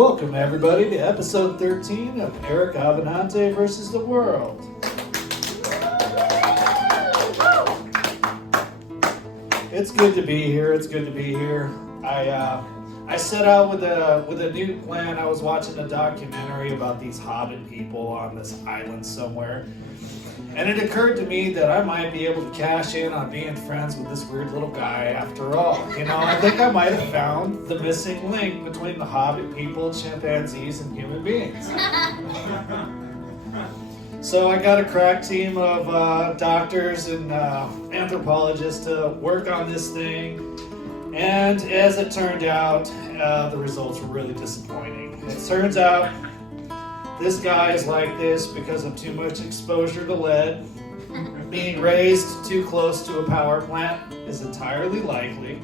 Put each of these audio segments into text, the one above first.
Welcome everybody to episode 13 of Eric Abbenante versus the world. It's good to be here. It's good to be here. I set out with a new plan. I was watching a documentary about these hobbit people on this island somewhere. And it occurred to me that I might be able to cash in on being friends with this weird little guy after all. You know, I think I might have found the missing link between the hobbit people, chimpanzees, and human beings. So I got a crack team of doctors and anthropologists to work on this thing. And as it turned out, the results were really disappointing. It turns out this guy is like this because of too much exposure to lead. Being raised too close to a power plant is entirely likely.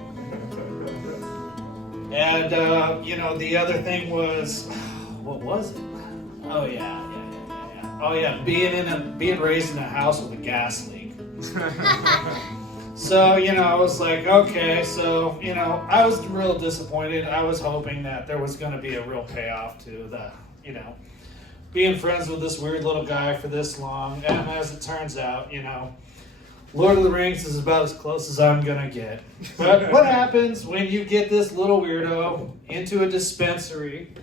And, the other thing was, what was it? Oh, yeah. Oh, yeah, being raised in a house with a gas leak. So, I was like, okay, so, I was real disappointed. I was hoping that there was going to be a real payoff to the, being friends with this weird little guy for this long. And as it turns out, Lord of the Rings is about as close as I'm going to get. But what happens when you get this little weirdo into a dispensary?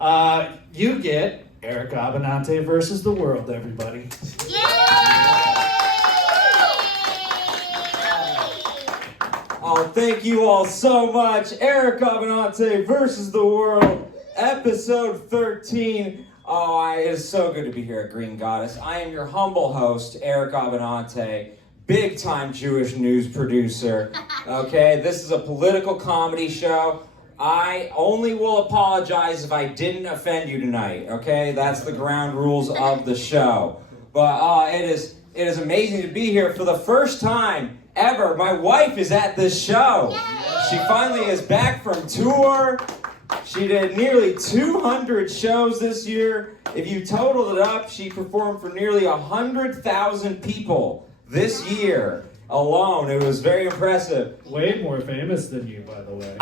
You get Eric Abbenante versus the world, everybody. Oh, thank you all so much. Eric Abbenante versus the world, episode 13. Oh, it is so good to be here at Green Goddess. I am your humble host, Eric Abbenante, big-time Jewish news producer. Okay, this is a political comedy show. I only will apologize if I didn't offend you tonight, okay? That's the ground rules of the show. But it is amazing to be here for the first time ever. My wife is at this show. Yay! She finally is back from tour. She did nearly 200 shows this year. If you totaled it up, she performed for nearly 100,000 people this year alone. It was very impressive. Way more famous than you, by the way.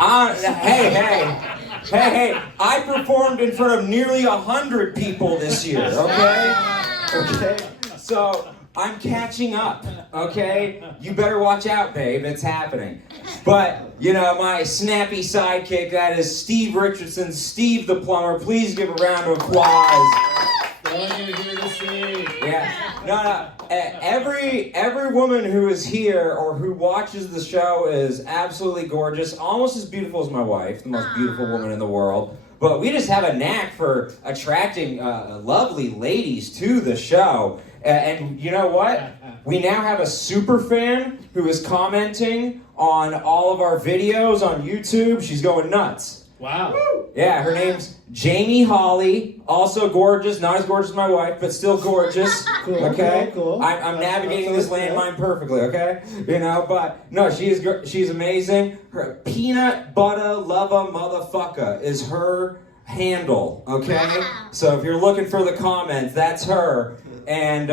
Hey, I performed in front of nearly 100 people this year, okay? So I'm catching up, okay? You better watch out, babe. It's happening. But, my snappy sidekick, that is Steve Richardson, Steve the Plumber. Please give a round of applause. The one you're here to see. Yeah. No. Every woman who is here or who watches the show is absolutely gorgeous, almost as beautiful as my wife, the most beautiful woman in the world. But we just have a knack for attracting lovely ladies to the show. And you know what? We now have a super fan who is commenting on all of our videos on YouTube. She's going nuts. Wow. Woo! Yeah, her name's Jamie Holly. Also gorgeous. Not as gorgeous as my wife, but still gorgeous. Cool, okay? Cool. I'm navigating this landmine perfectly, okay? But no, she's amazing. Her peanut butter lover motherfucker is her handle, okay? So if you're looking for the comments, that's her. And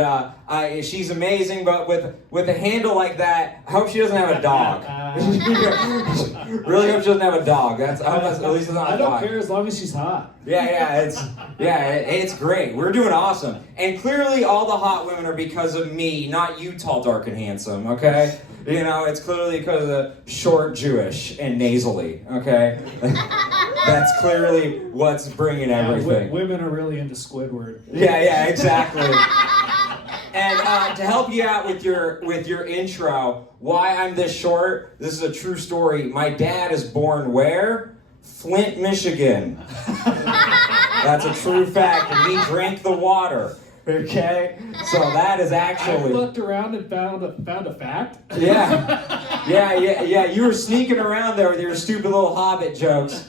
she's amazing, but with a handle like that, I hope she doesn't have a dog. Really hope she doesn't have a dog. At least it's not a dog. I don't care as long as she's hot. It's great. We're doing awesome. And clearly all the hot women are because of me, not you tall, dark, and handsome, okay? It's clearly because of short, Jewish, and nasally, okay? That's clearly what's bringing everything. Women are really into Squidward. Yeah, exactly. And to help you out with your intro, why I'm this short, this is a true story. My dad is born where? Flint, Michigan. That's a true fact, and he drank the water. Okay, so that is actually. I looked around and found a fact. Yeah. You were sneaking around there with your stupid little Hobbit jokes.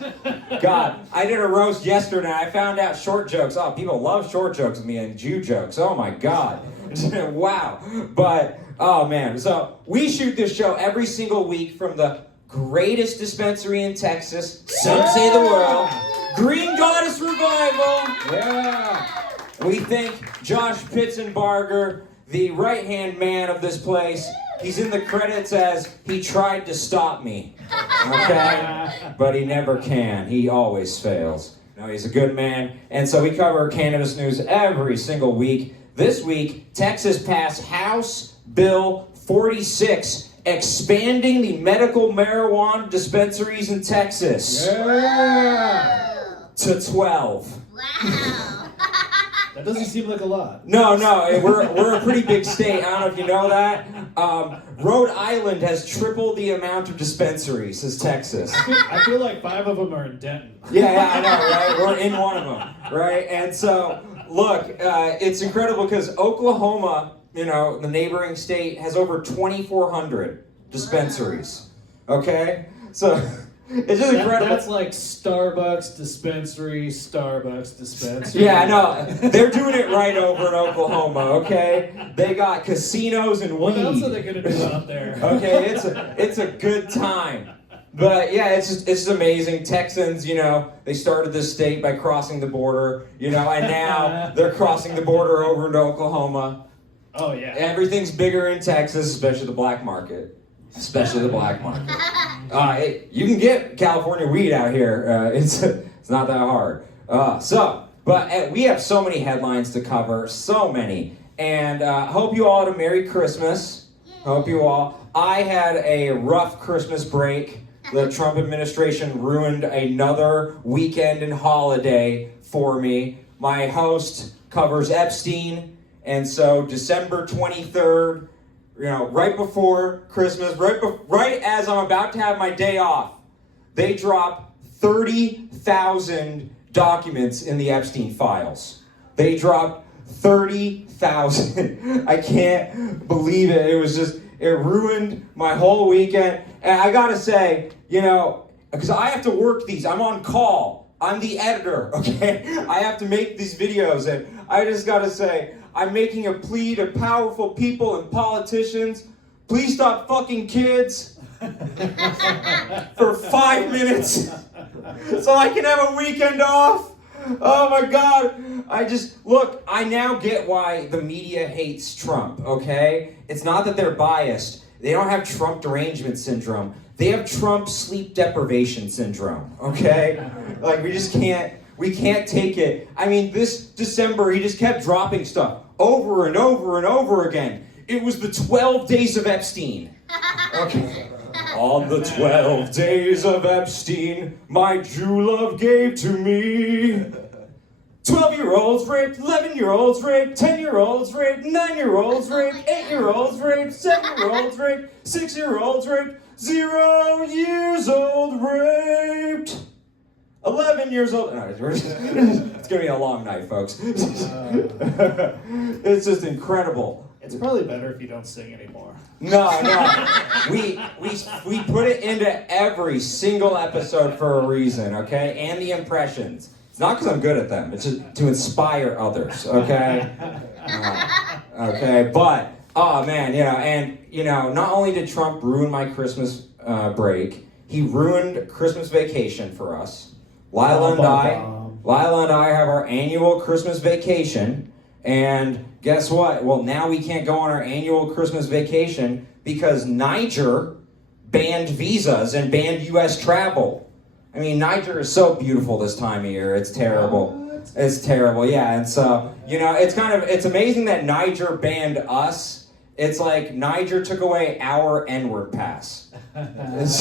God, I did a roast yesterday. I found out short jokes. Oh, people love short jokes with me and Jew jokes. Oh my God, wow. But oh man, so we shoot this show every single week from the greatest dispensary in Texas. Some say the world. Green Goddess Revival. Yeah. We thank Josh Pitzenbarger, the right-hand man of this place. He's in the credits as he tried to stop me, okay? But he never can. He always fails. No, he's a good man. And so we cover cannabis news every single week. This week, Texas passed House Bill 46, expanding the medical marijuana dispensaries in Texas to 12. Wow. That doesn't seem like a lot. No, we're a pretty big state. I don't know if you know that. Rhode Island has triple the amount of dispensaries as Texas. I feel like 5 of them are in Denton. Yeah, I know, right? We're in one of them, right? And so, look, it's incredible because Oklahoma, you know, the neighboring state, has over 2,400 dispensaries. Okay? So, it's just incredible. That's like Starbucks dispensary. Yeah, I know. They're doing it right over in Oklahoma, okay? They got casinos and weed. What else are they going to do out there? Okay, it's a good time. But yeah, it's just amazing. Texans, you know, they started this state by crossing the border, you know, and now they're crossing the border over into Oklahoma. Oh, yeah. Everything's bigger in Texas, especially the black market. Especially the black market. You can get California weed out here. It's not that hard. But we have so many headlines to cover, so many. And hope you all had a Merry Christmas. Hope you all. I had a rough Christmas break. The Trump administration ruined another weekend and holiday for me. My host covers Epstein, and so December 23rd, you know, right before Christmas, right as I'm about to have my day off, they drop 30,000 documents in the Epstein files. They dropped 30,000. I can't believe it. It ruined my whole weekend. And I gotta say, you know, because I have to work these. I'm on call. I'm the editor, okay? I have to make these videos, and I just gotta say, I'm making a plea to powerful people and politicians. Please stop fucking kids for 5 minutes so I can have a weekend off. Oh my God. I now get why the media hates Trump, okay? It's not that they're biased. They don't have Trump derangement syndrome. They have Trump sleep deprivation syndrome, okay? Like, we can't take it. I mean, this December, he just kept dropping stuff over and over and over again. It was the 12 days of Epstein. Okay. On the 12 days of Epstein, my true love gave to me. 12-year-olds raped, 11-year-olds raped, 10-year-olds raped, 9-year-olds raped, 8-year-olds raped, 7-year-olds raped, 6-year-olds raped, 0 years old raped. 11 years old. No, it's going to be a long night, folks. It's just incredible. It's probably better if you don't sing anymore. No. We put it into every single episode for a reason, okay? And the impressions. It's not because I'm good at them. It's just to inspire others, okay? Okay, but, oh man, you know, and, you know, not only did Trump ruin my Christmas break, he ruined Christmas vacation for us. Lila and I have our annual Christmas vacation, and guess what? Well, now we can't go on our annual Christmas vacation because Niger banned visas and banned U.S. travel. I mean, Niger is so beautiful this time of year. It's terrible. What? It's terrible, yeah. And so, you know, it's amazing that Niger banned us. It's like Niger took away our N-word pass. It's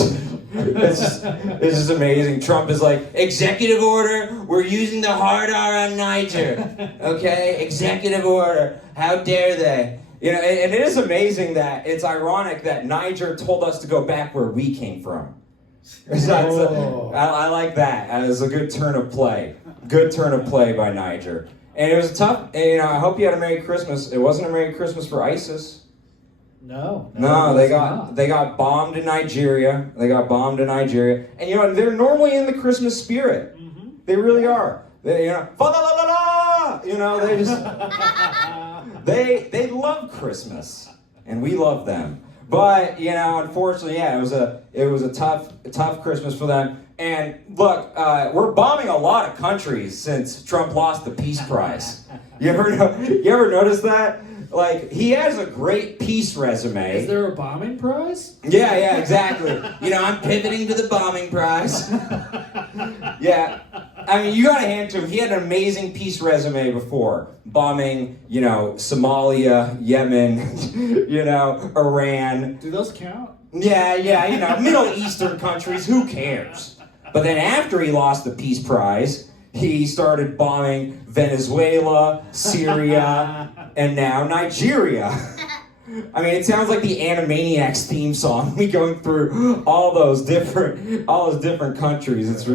just amazing. Trump is like, executive order, we're using the hard R on Niger. Okay? Executive order. How dare they? You know, and it is amazing that it's ironic that Niger told us to go back where we came from. I like that. It was a good turn of play. Good turn of play by Niger. And it was tough. And, you know, I hope you had a Merry Christmas. It wasn't a Merry Christmas for ISIS. No, they got bombed in Nigeria. They got bombed in Nigeria. And you know, they're normally in the Christmas spirit. Mm-hmm. They really are. They, you know, you know, they just they love Christmas, and we love them. But you know, unfortunately, yeah, it was a tough Christmas for them. And look, we're bombing a lot of countries since Trump lost the Peace Prize. You ever notice that? Like, he has a great peace resume. Is there a bombing prize? Yeah, exactly. You know, I'm pivoting to the bombing prize. Yeah. I mean, you gotta hand to him. He had an amazing peace resume before. Bombing, Somalia, Yemen, Iran. Do those count? Yeah, Middle Eastern countries, who cares? But then after he lost the Peace Prize, he started bombing Venezuela, Syria, and now Nigeria. I mean, it sounds like the Animaniacs theme song. We going through all those different countries. It's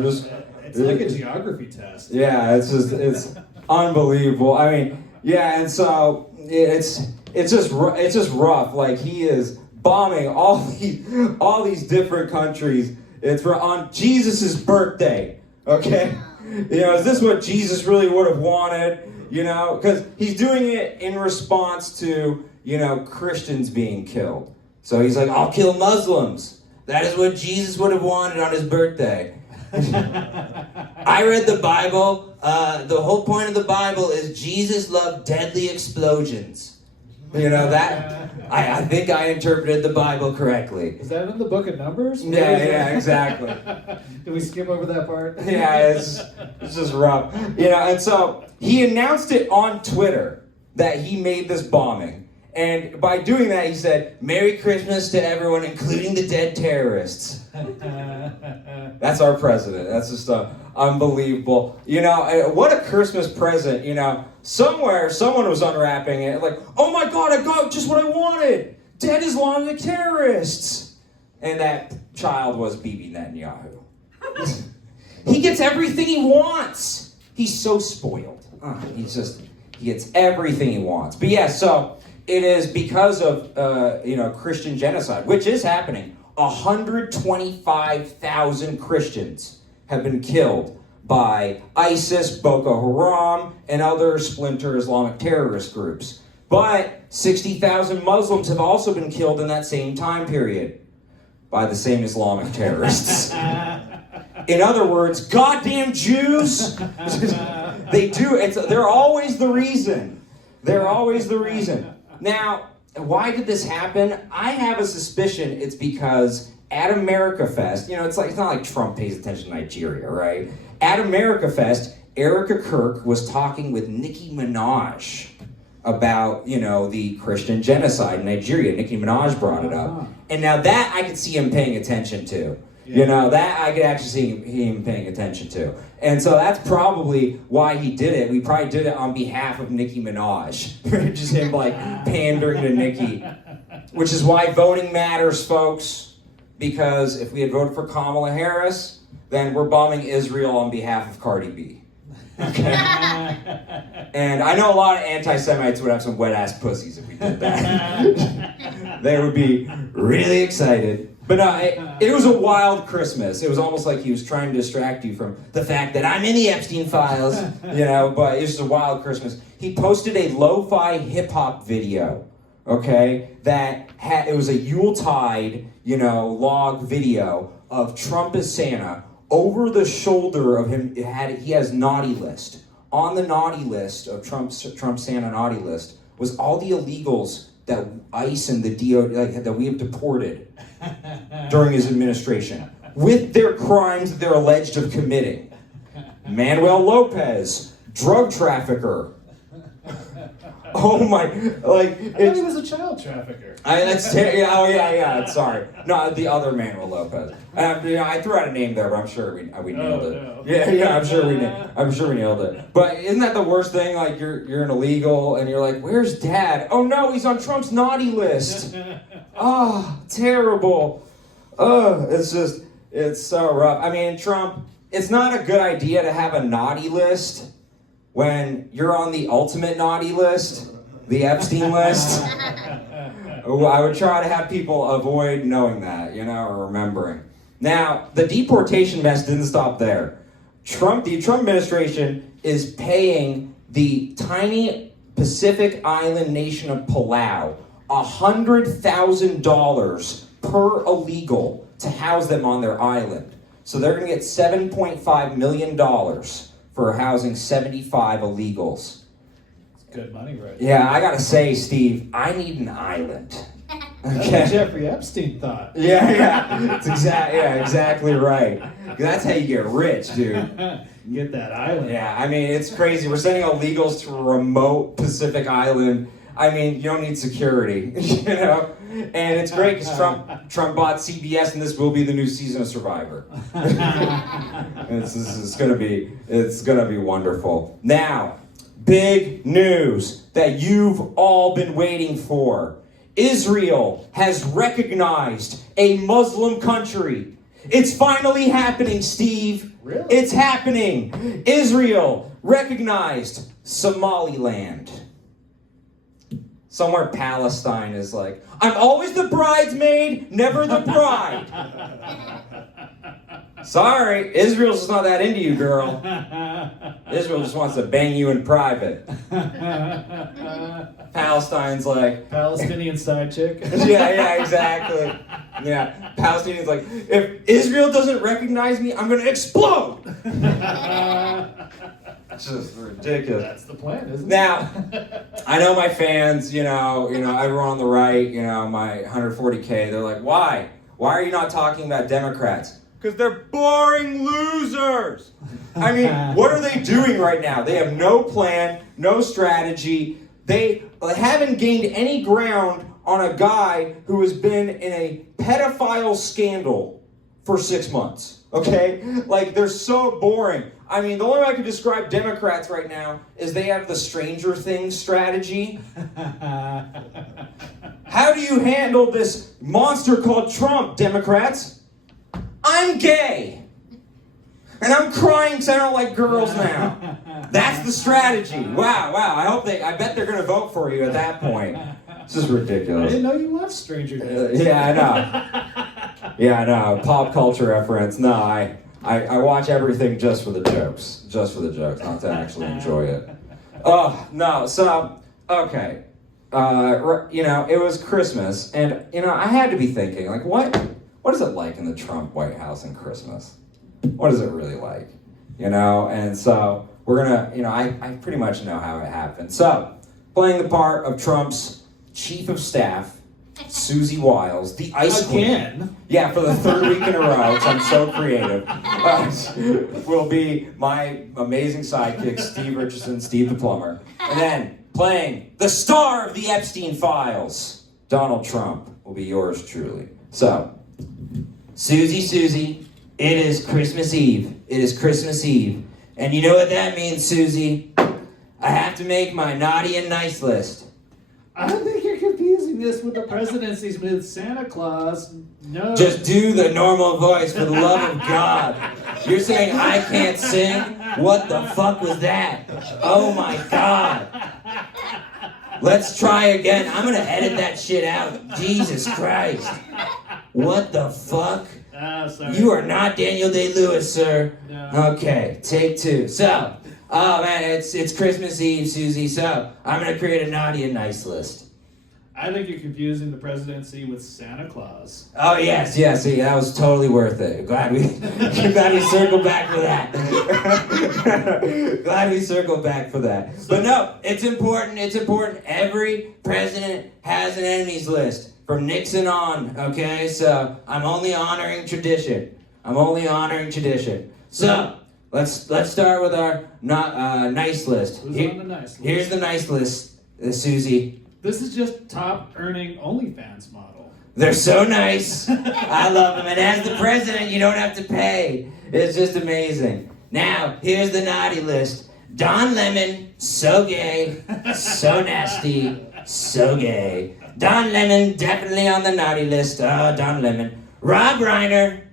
like a geography test. Yeah, it's unbelievable. I mean, yeah, and so it's just rough. Like, he is bombing all these different countries. It's on Jesus' birthday. Okay, is this what Jesus really would have wanted? Because he's doing it in response to Christians being killed. So he's like, I'll kill Muslims. That is what Jesus would have wanted on his birthday. I read the Bible. The whole point of the Bible is Jesus loved deadly explosions. That I think I interpreted the Bible correctly. Is that in the book of Numbers? Yeah, exactly. Did we skip over that part? Yeah, it's just rough. And so he announced it on Twitter that he made this bombing. And by doing that, he said, Merry Christmas to everyone, including the dead terrorists. That's our president. That's just unbelievable. What a Christmas present. Somewhere someone was unwrapping it, like, oh my God, I got just what I wanted. Dead Islamic terrorists. And that child was Bibi Netanyahu. He gets everything he wants. He's so spoiled. He gets everything he wants. But yeah, so it is because of, Christian genocide, which is happening. 125,000 Christians have been killed by ISIS, Boko Haram, and other splinter Islamic terrorist groups. But 60,000 Muslims have also been killed in that same time period by the same Islamic terrorists. In other words, goddamn Jews, they're always the reason. They're always the reason. Now, why did this happen? I have a suspicion it's because at America Fest, it's not like Trump pays attention to Nigeria, right? At America Fest, Erica Kirk was talking with Nicki Minaj about, the Christian genocide in Nigeria. Nicki Minaj brought it up. And now that I could see him paying attention to. That I could actually see him paying attention to. And so that's probably why he did it. We probably did it on behalf of Nicki Minaj. Just him, pandering to Nicki. Which is why voting matters, folks. Because if we had voted for Kamala Harris, then we're bombing Israel on behalf of Cardi B. Okay? And I know a lot of anti-Semites would have some wet-ass pussies if we did that. They would be really excited. But it was a wild Christmas. It was almost like he was trying to distract you from the fact that I'm in the Epstein files, but it was just a wild Christmas. He posted a lo-fi hip-hop video, okay, it was a Yuletide, log video of Trump as Santa. Over the shoulder of him, he has naughty list. On the naughty list of Trump Santa naughty list was all the illegals that ICE and the DOGE, that we have deported during his administration, with their crimes that they're alleged of committing. Manuel Lopez, drug trafficker. Oh my, I thought he was a child trafficker. Sorry. No, the other Manuel Lopez. I threw out a name there, but I'm sure we nailed it. No. Yeah, I'm sure we nailed it. But isn't that the worst thing? Like, you're an illegal, and you're like, where's Dad? Oh no, he's on Trump's naughty list. Oh, terrible. It's so rough. I mean, Trump, it's not a good idea to have a naughty list when you're on the ultimate naughty list, the Epstein list. I would try to have people avoid knowing that, or remembering. Now, the deportation mess didn't stop there. The Trump administration is paying the tiny Pacific island nation of Palau $100,000 per illegal to house them on their island. So they're going to get $7.5 million for housing 75 illegals. It's good money, right? Yeah, I gotta say, Steve, I need an island. That's what Jeffrey Epstein thought. Yeah, it's exactly right. That's how you get rich, dude. Get that island. Yeah, I mean, it's crazy. We're sending illegals to a remote Pacific island. I mean, you don't need security, you know? And it's great because Trump bought CBS, and this will be the new season of Survivor. It's gonna be wonderful. Now, big news that you've all been waiting for. Israel has recognized a Muslim country. It's finally happening, Steve. Really? It's happening. Israel recognized Somaliland. Somewhere Palestine is like, I'm always the bridesmaid, never the bride. Sorry, Israel's just not that into you, girl. Israel just wants to bang you in private. Palestine's like... Palestinian side chick. Yeah, exactly. Yeah, Palestinian's like, if Israel doesn't recognize me, I'm going to explode. Just ridiculous. That's the plan, isn't it? Now, I know my fans, you know, everyone on the right, you know, my 140K, they're like, why? Why are you not talking about Democrats? Because they're boring losers. I mean, what are they doing right now? They have no plan, no strategy. They haven't gained any ground on a guy who has been in a pedophile scandal for 6 months, okay? Like, they're so boring. I mean, the only way I could describe Democrats right now is they have the Stranger Things strategy. How do you handle this monster called Trump, Democrats? I'm gay. And I'm crying because I don't like girls now. That's the strategy. Wow. I bet they're going to vote for you at that point. This is ridiculous. I didn't know you watched Stranger Things. Yeah, I know. Pop culture reference. No, I watch everything just for the jokes. Just for the jokes, not to actually enjoy it. Oh, no. So, okay. It was Christmas, and, I had to be thinking, like, what is it like in the Trump White House in Christmas? What is it really like? And so we're going to, I pretty much know how it happened. So, playing the part of Trump's chief of staff, Susie Wiles, the ice queen. Yeah, for the third week in a row, which I'm so creative, will be my amazing sidekick, Steve Richardson, Steve the Plumber. And then, playing the star of the Epstein files, Donald Trump, will be yours truly. So, Susie, it is Christmas Eve. It is Christmas Eve. And you know what that means, Susie? I have to make my naughty and nice list. I think you're confusing this with the presidency's with Santa Claus. No. Just do the normal voice for the love of God. You're saying I can't sing? What the fuck was that? Oh my God. Let's try again. I'm gonna edit that shit out. Jesus Christ. What the fuck? Sorry. You are not Daniel Day-Lewis, sir. No. Okay, take two. So, oh man, it's Christmas Eve, Susie, so I'm gonna create a naughty and nice list. I think you're confusing the presidency with Santa Claus. Oh yes, see, that was totally worth it. Glad we circled back for that. Glad we circled back for that. But no, it's important. Every president has an enemies list. From Nixon on, okay? So, I'm only honoring tradition. So, let's start with our nice list. Who's on the nice list? Here's the nice list, Susie. This is just top earning OnlyFans model. They're so nice. I love them. And as the president, you don't have to pay. It's just amazing. Now, here's the naughty list. Don Lemon, so gay, so nasty, so gay. Don Lemon, definitely on the naughty list. Oh, Don Lemon. Rob Reiner,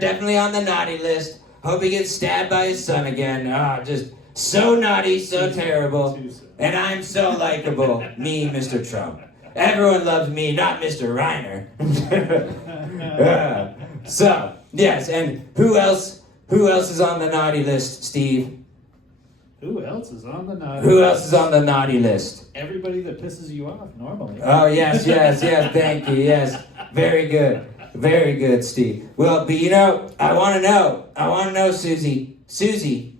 definitely on the naughty list. Hope he gets stabbed by his son again. Oh, just so naughty, so terrible. And I'm so likable. Me, Mr. Trump. Everyone loves me, not Mr. Reiner. So, yes, and who else is on the naughty list, Steve? Who else is on the naughty list? Everybody that pisses you off normally. Oh, yes, thank you, yes. Very good, Steve. Well, but I want to know, Susie. Susie,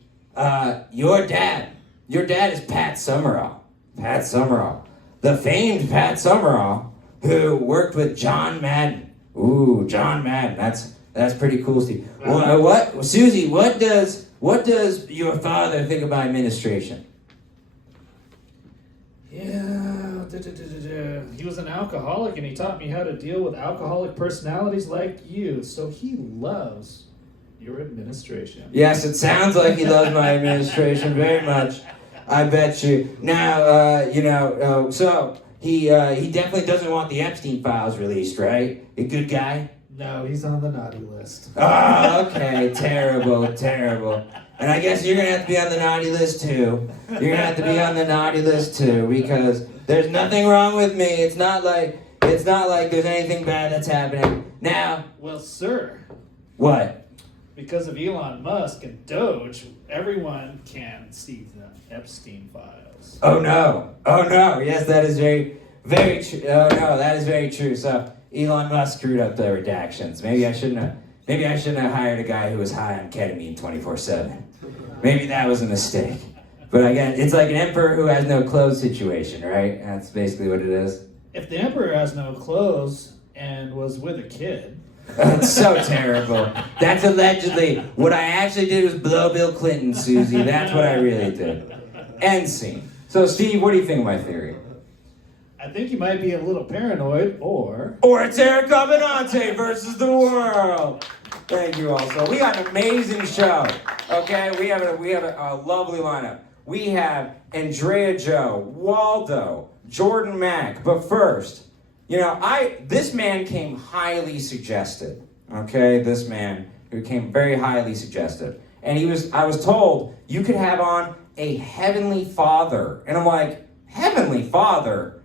your dad is Pat Summerall. The famed Pat Summerall, who worked with John Madden. Ooh, John Madden, that's pretty cool, Steve. Susie, what does what does your father think about administration? Yeah, he was an alcoholic and he taught me how to deal with alcoholic personalities like you. So he loves your administration. Yes, it sounds like he loves my administration very much. I bet you. Now, so he definitely doesn't want the Epstein files released, right? A good guy? No, he's on the naughty list. Oh, okay. Terrible. And I guess you're going to have to be on the naughty list too. You're going to have to be on the naughty list too, because there's nothing wrong with me. It's not like there's anything bad that's happening. Now... Well, sir. What? Because of Elon Musk and DOGE, everyone can see the Epstein files. Oh no. Yes, that is very, very true. Oh no, that is very true. So Elon Musk screwed up the redactions. Maybe I shouldn't have hired a guy who was high on ketamine 24/7. Maybe that was a mistake. But again, it's like an emperor who has no clothes situation, right? That's basically what it is. If the emperor has no clothes and was with a kid... That's so terrible. That's allegedly. What I actually did was blow Bill Clinton, Susie. That's what I really did. End scene. So, Steve, what do you think of my theory? I think you might be a little paranoid, or it's Eric Abbenante versus the world. Thank you all. So we got an amazing show. Okay, we have a lovely lineup. We have Endrea Joe, Waldo, Jordan Mack. But first, this man came highly suggested. Okay, this man who came very highly suggested, and I was told you could have on a heavenly father, and I'm like, heavenly father?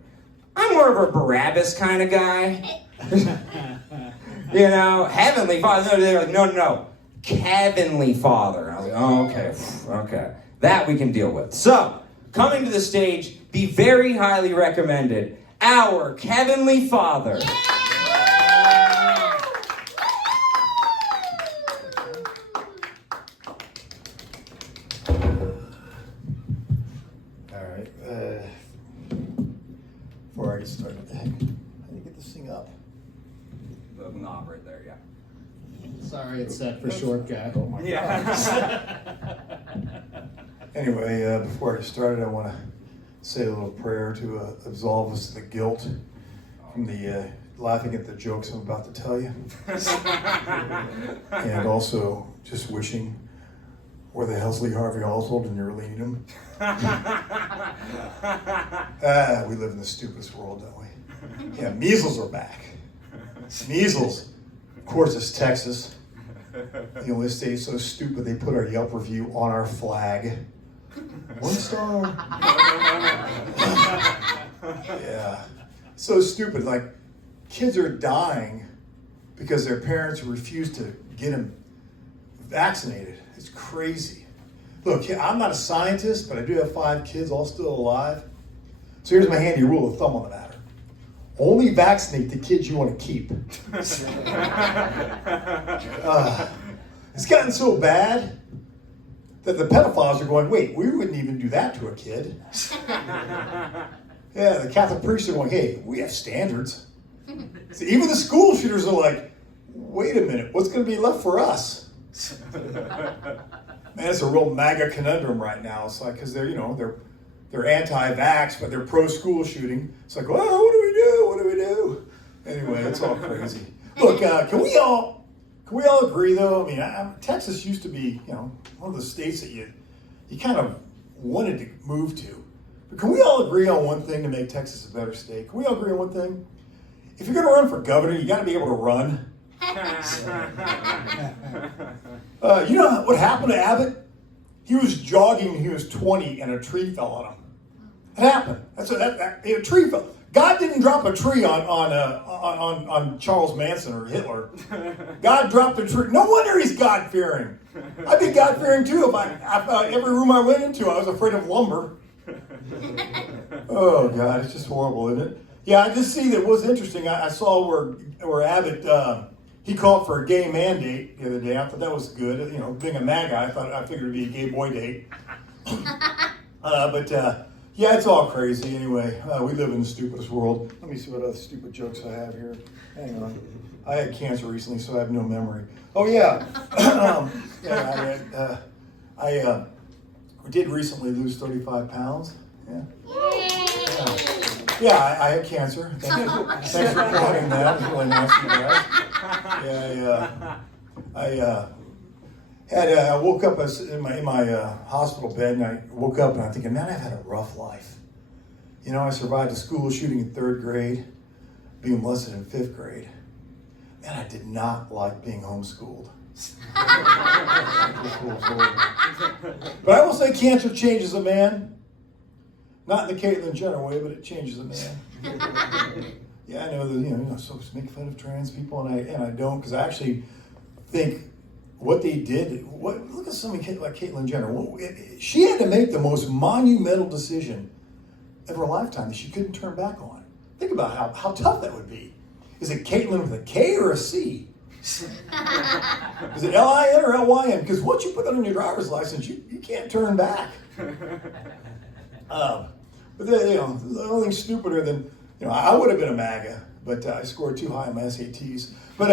I'm more of a Barabbas kind of guy. Heavenly Father. No, they're like, no. Heavenly Father. And I was like, oh, okay. That we can deal with. So, coming to the stage, the very highly recommended, our Heavenly Father. All right. Before I get started, how do you get this thing up? The knob right there, yeah. sorry, it's set for short guy. Oh my Yeah. Anyway, before I get started, I want to say a little prayer to absolve us of the guilt from the laughing at the jokes I'm about to tell you. And also just wishing, where the hell's Lee Harvey Oswald and you're leading him? We live in the stupidest world, don't we? Yeah, measles are back. Measles. Of course, it's Texas. The only state so stupid they put our Yelp review on our flag. 1 star. Yeah. So stupid. Like, kids are dying because their parents refuse to get them vaccinated. It's crazy. Look, I'm not a scientist, but I do have 5 kids, all still alive. So here's my handy rule of thumb on the matter. Only vaccinate the kids you want to keep. It's gotten so bad that the pedophiles are going, wait, we wouldn't even do that to a kid. Yeah, the Catholic priests are going, hey, we have standards. So even the school shooters are like, wait a minute, what's going to be left for us? Man, it's a real Maga conundrum right now. It's like, because they're anti-vax, but they're pro-school shooting. It's like, well, what do we do? What do we do? Anyway, it's all crazy. Look, can we all agree, though? I mean, Texas used to be, one of the states that you kind of wanted to move to. But can we all agree on one thing to make Texas a better state? Can we all agree on one thing? If you're going to run for governor, you got to be able to run. You know what happened to Abbott? He was jogging when he was 20 and a tree fell on him. It happened. A tree fell. God didn't drop a tree on Charles Manson or Hitler. God dropped a tree. No wonder he's God-fearing. I'd be God-fearing too if every room I went into, I was afraid of lumber. Oh God, it's just horrible, isn't it? Yeah, I just see that was interesting. I saw where Abbott he called for a gay mandate the other day. I thought that was good. Being a Maga, I figured it'd be a gay boy date. Yeah, it's all crazy. Anyway, we live in the stupidest world. Let me see what other stupid jokes I have here. Hang on. I had cancer recently, so I have no memory. Oh yeah, I did recently lose 35 pounds. Yeah. Yeah, I had cancer. Thanks for pointing that. It was really nice of you guys. Yeah, I woke up in my hospital bed, and I woke up and I'm thinking, man, I've had a rough life. You know, I survived a school shooting in 3rd grade, being molested in 5th grade. Man, I did not like being homeschooled. But I will say cancer changes a man. Not in the Caitlyn Jenner way, but it changes a man. Yeah, I know that, you're not supposed to make fun of trans people, and I don't, because I actually think what they did, look at somebody like Caitlyn Jenner. She had to make the most monumental decision of her lifetime that she couldn't turn back on. Think about how tough that would be. Is it Caitlyn with a K or a C? Is it L-I-N or L-Y-N? Because once you put that on your driver's license, you can't turn back. But then, the only thing stupider than, I would have been a Maga, but I scored too high on my SATs. But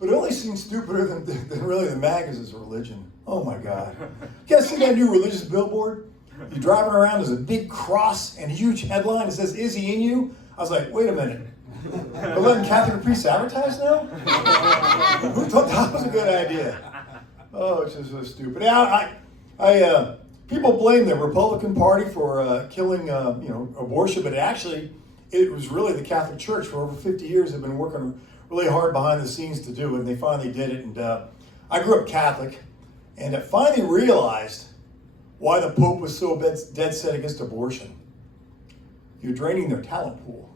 it only seems stupider than really the Magas is religion. Oh my God. You guys see that new religious billboard? You're driving around, there's a big cross and a huge headline that says, "Is he in you?" I was like, wait a minute. They're letting Catholic priests advertise now? Who thought that was a good idea? Oh, it's just so stupid. Now, people blame the Republican Party for killing, abortion, but it was really the Catholic Church for over 50 years have been working really hard behind the scenes to do it, and they finally did it. And I grew up Catholic, and I finally realized why the Pope was so dead set against abortion. You're draining their talent pool.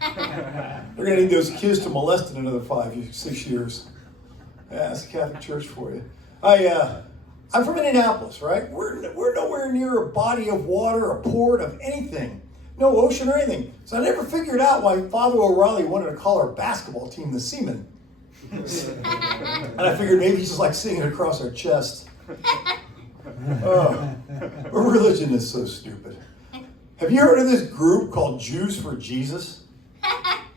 They're going to need those kids to molest in another 6 years. Yeah, that's the Catholic Church for you. I'm from Indianapolis, right? We're nowhere near a body of water, a port of anything. No ocean or anything. So I never figured out why Father O'Reilly wanted to call our basketball team the Seamen. And I figured maybe he just liked seeing it across our chest. Oh, but religion is so stupid. Have you heard of this group called Jews for Jesus?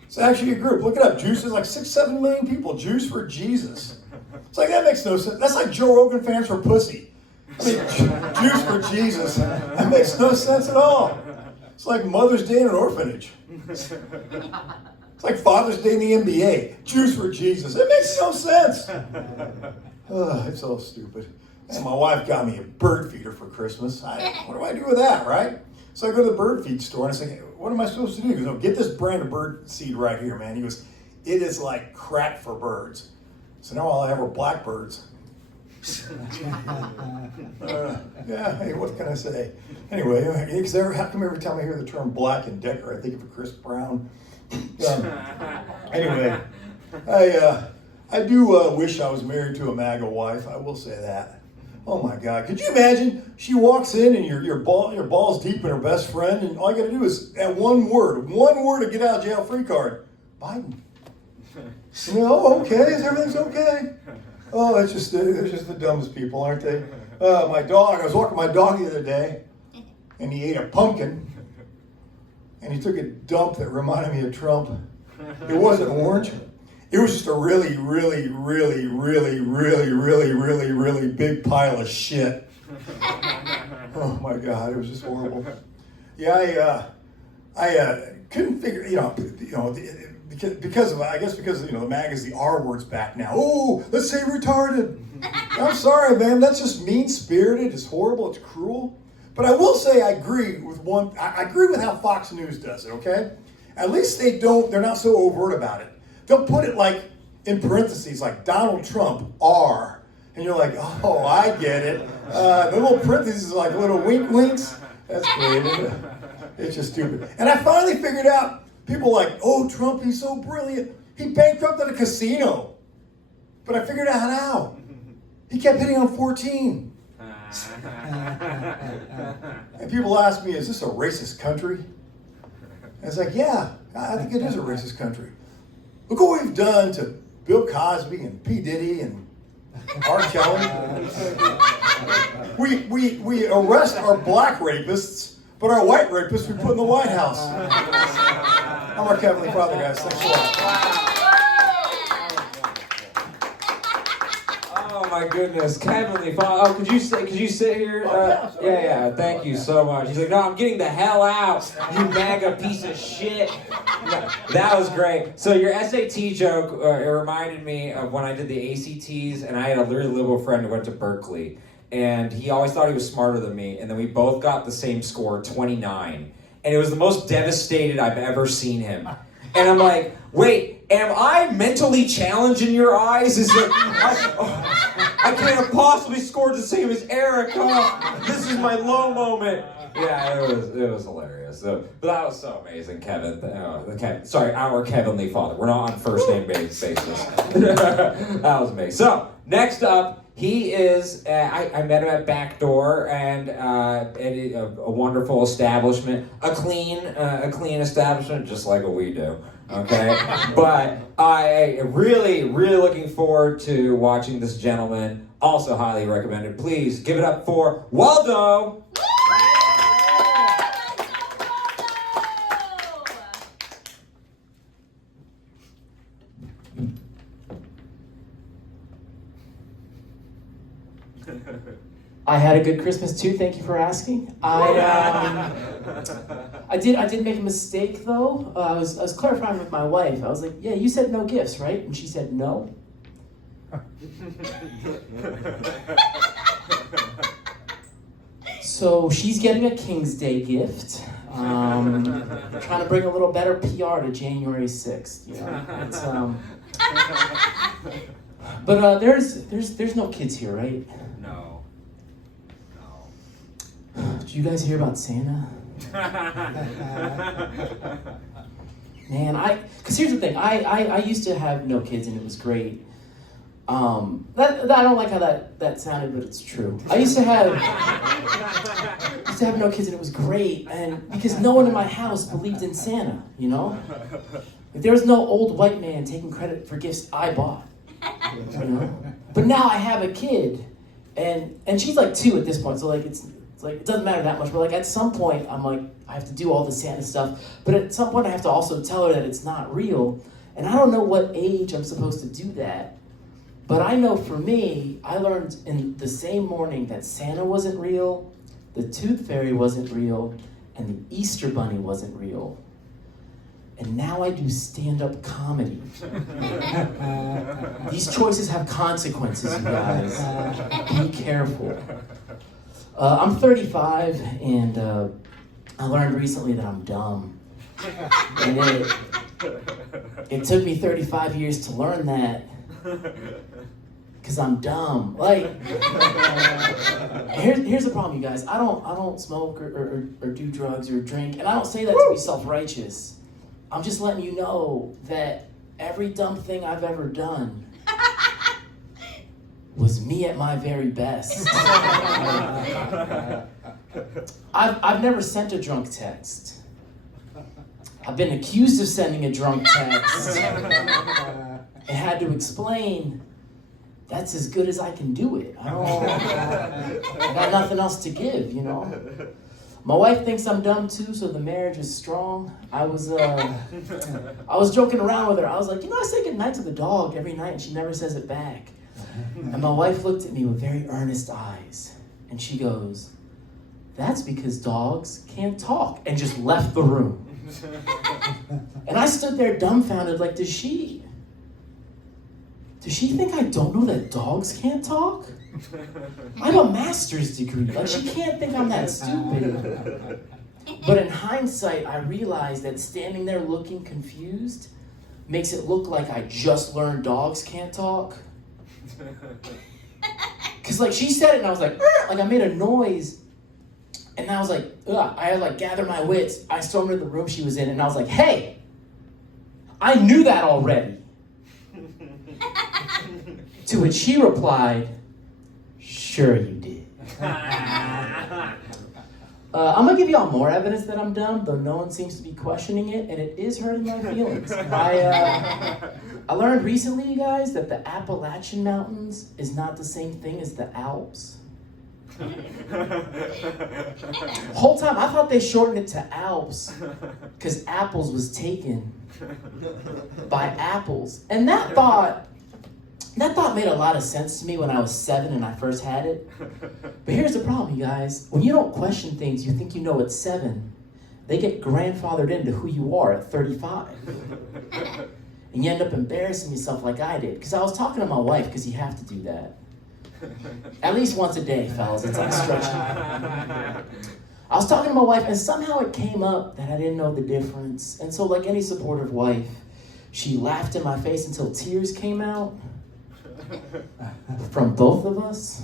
It's actually a group. Look it up. Jews, there's like 6-7 million people. Jews for Jesus. It's like, that makes no sense. That's like Joe Rogan fans for pussy. I mean, Jews for Jesus. That makes no sense at all. It's like Mother's Day in an orphanage. It's like Father's Day in the NBA. Jews for Jesus. It makes no sense. It's all stupid. And my wife got me a bird feeder for Christmas. What do I do with that, right? So I go to the bird feed store and I say, what am I supposed to do? He goes, get this brand of bird seed right here, man. He goes, it is like crack for birds. So now all I have are blackbirds. Yeah, hey, what can I say? Anyway, how come every time I hear the term Black and Decker, I think of Chris Brown? Anyway, I do wish I was married to a MAGA wife. I will say that. Oh my God! Could you imagine? She walks in and your balls deep in her best friend, and all you got to do is add one word to get out of jail free card. Biden. Okay, everything's okay. Oh, they're just the dumbest people, aren't they? I was walking my dog the other day, and he ate a pumpkin, and he took a dump that reminded me of Trump. It wasn't orange. It was just a really, really, really, really, really, really, really, really big pile of shit. Oh my God, it was just horrible. Yeah, I couldn't figure, because of the MAG is the R word's back now. Oh, let's say retarded. I'm sorry, man. That's just mean-spirited. It's horrible. It's cruel. But I will say I agree with how Fox News does it. Okay, at least they're not so overt about it. They'll put it like in parentheses, like Donald Trump R, and you're like, oh, I get it. The little parentheses are like little wink winks. That's great, isn't it? It's just stupid. And I finally figured out. People are like, oh, Trump, he's so brilliant. He bankrupted a casino. But I figured out how. He kept hitting on 14. And people ask me, is this a racist country? And it's like, yeah, I think it is a racist country. Look what we've done to Bill Cosby and P. Diddy and R. Kelly. We arrest our black rapists, but our white rapists we put in the White House. I'm our Heavenly Father, guys. Thanks a lot. Oh my goodness, Heavenly Father. Oh, could you sit here? Yeah. Thank you so much. He's like, no, I'm getting the hell out, you MAGA piece of shit. That was great. So your SAT joke, it reminded me of when I did the ACTs, and I had a really liberal friend who went to Berkeley, and he always thought he was smarter than me, and then we both got the same score, 29, and it was the most devastated I've ever seen him. And I'm like, wait, am I mentally challenged in your eyes? Is it, I can't have possibly scored the same as Eric. Oh, this is my low moment. Yeah, it was hilarious. So, but that was so amazing, Kevin. Sorry, our Heavenly Father. We're not on first name basis. That was amazing. So, next up, he is, I met him at Backdoor, and a wonderful establishment, a clean establishment, just like what we do, okay? But I really, really looking forward to watching this gentleman, also highly recommended. Please give it up for Waldo! I had a good Christmas too. Thank you for asking. I did make a mistake though. I was clarifying with my wife. I was like, "Yeah, you said no gifts, right?" And she said no. So she's getting a King's Day gift. Trying to bring a little better PR to January 6th. You know, it's But there's no kids here, right? No. Did you guys hear about Santa? Man, because here's the thing, I used to have no kids and it was great. I don't like how that sounded, but it's true. I used to have no kids and it was great, and because no one in my house believed in Santa, you know? There was no old white man taking credit for gifts I bought. You know? But now I have a kid, and she's like 2 at this point, so like it's like it doesn't matter that much. But like at some point, I'm like I have to do all the Santa stuff. But at some point, I have to also tell her that it's not real, and I don't know what age I'm supposed to do that. But I know for me, I learned in the same morning that Santa wasn't real, the Tooth Fairy wasn't real, and the Easter Bunny wasn't real. And now I do stand-up comedy. These choices have consequences, you guys. Be careful. I'm 35, and I learned recently that I'm dumb. And it took me 35 years to learn that, because I'm dumb. Like, here's the problem, you guys. I don't smoke or do drugs or drink, and I don't say that to be self-righteous. I'm just letting you know that every dumb thing I've ever done was me at my very best. I've never sent a drunk text. I've been accused of sending a drunk text. I had to explain, that's as good as I can do it. I got nothing else to give, you know? My wife thinks I'm dumb too, so the marriage is strong. I was joking around with her. I was like, I say goodnight to the dog every night, and she never says it back. And my wife looked at me with very earnest eyes, and she goes, "That's because dogs can't talk," and just left the room. And I stood there dumbfounded, like, does she think I don't know that dogs can't talk? I have a master's degree. Like, she can't think I'm that stupid. But in hindsight, I realized that standing there looking confused makes it look like I just learned dogs can't talk. Because, like, she said it, and I was like, I made a noise. And I was like, I had to gather my wits. I stormed into the room she was in, and I was like, hey, I knew that already. To which she replied, sure you did. I'm gonna give y'all more evidence that I'm dumb, though no one seems to be questioning it, and it is hurting my feelings. I learned recently, you guys, that the Appalachian Mountains is not the same thing as the Alps. Whole time I thought they shortened it to Alps because apples was taken by apples, and that thought That thought made a lot of sense to me when I was 7 and I first had it. But here's the problem, you guys. When you don't question things you think you know at 7, they get grandfathered into who you are at 35. And you end up embarrassing yourself like I did. Because I was talking to my wife, because you have to do that. At least once a day, fellas. It's like stretching. I was talking to my wife, and somehow it came up that I didn't know the difference. And so, like any supportive wife, she laughed in my face until tears came out from both of us.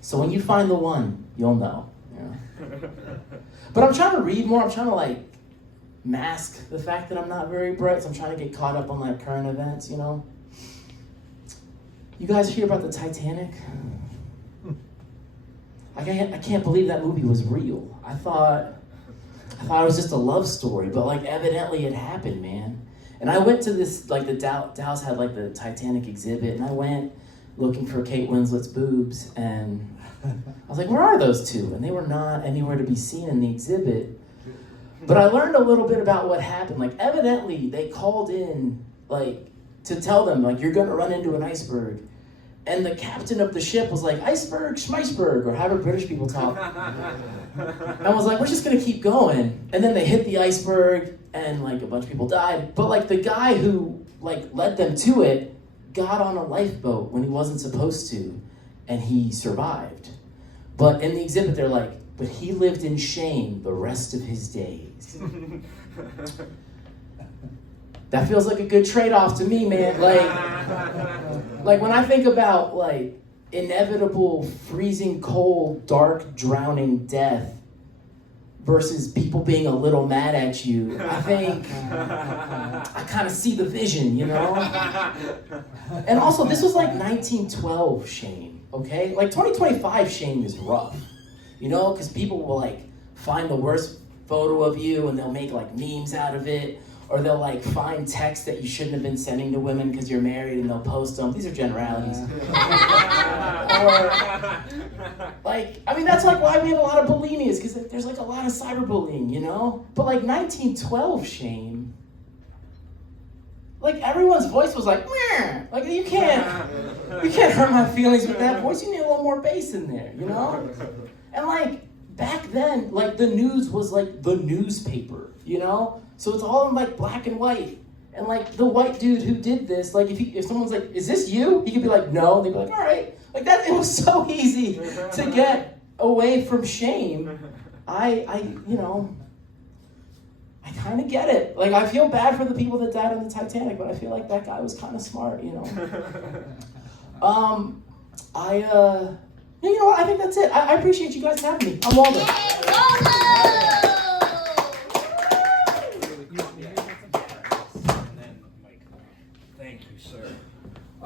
So when you find the one, you'll know. Yeah. But I'm trying to read more. I'm trying to like mask the fact that I'm not very bright. So I'm trying to get caught up on like current events, you know. You guys hear about the Titanic? I can't believe that movie was real. I thought it was just a love story, but like evidently it happened, man. And I went to this, like the Dallas had like the Titanic exhibit, and I went looking for Kate Winslet's boobs, and I was like, where are those two? And they were not anywhere to be seen in the exhibit. But I learned a little bit about what happened. Like evidently they called in like to tell them like you're gonna run into an iceberg. And the captain of the ship was like, iceberg, schmeisberg, or however British people talk. And I was like, we're just gonna keep going. And then they hit the iceberg, and like a bunch of people died. But like the guy who like led them to it got on a lifeboat when he wasn't supposed to, and he survived. But in the exhibit, they're like, but he lived in shame the rest of his days. That feels like a good trade-off to me, man. Like when I think about like inevitable, freezing cold, dark, drowning death versus people being a little mad at you, I think I kind of see the vision, you know? And also, this was like 1912 shame, okay? Like 2025 shame is rough, you know? Because people will like find the worst photo of you and they'll make like memes out of it. Or they'll like find texts that you shouldn't have been sending to women because you're married and they'll post them. These are generalities. Or like, I mean, that's like why we have a lot of bulimias, because there's like a lot of cyberbullying, you know? But like 1912 shame, like everyone's voice was like, meh. Like you can't hurt my feelings with that voice. You need a little more bass in there, you know? And like back then, like the news was like the newspaper, you know? So it's all in like black and white. And like the white dude who did this, like if someone's like, is this you? He could be like, no. And they'd be like, all right. Like that, it was so easy to get away from shame. I kind of get it. Like I feel bad for the people that died on the Titanic, but I feel like that guy was kind of smart, you know? You know what, I think that's it. I appreciate you guys having me. I'm Waldo.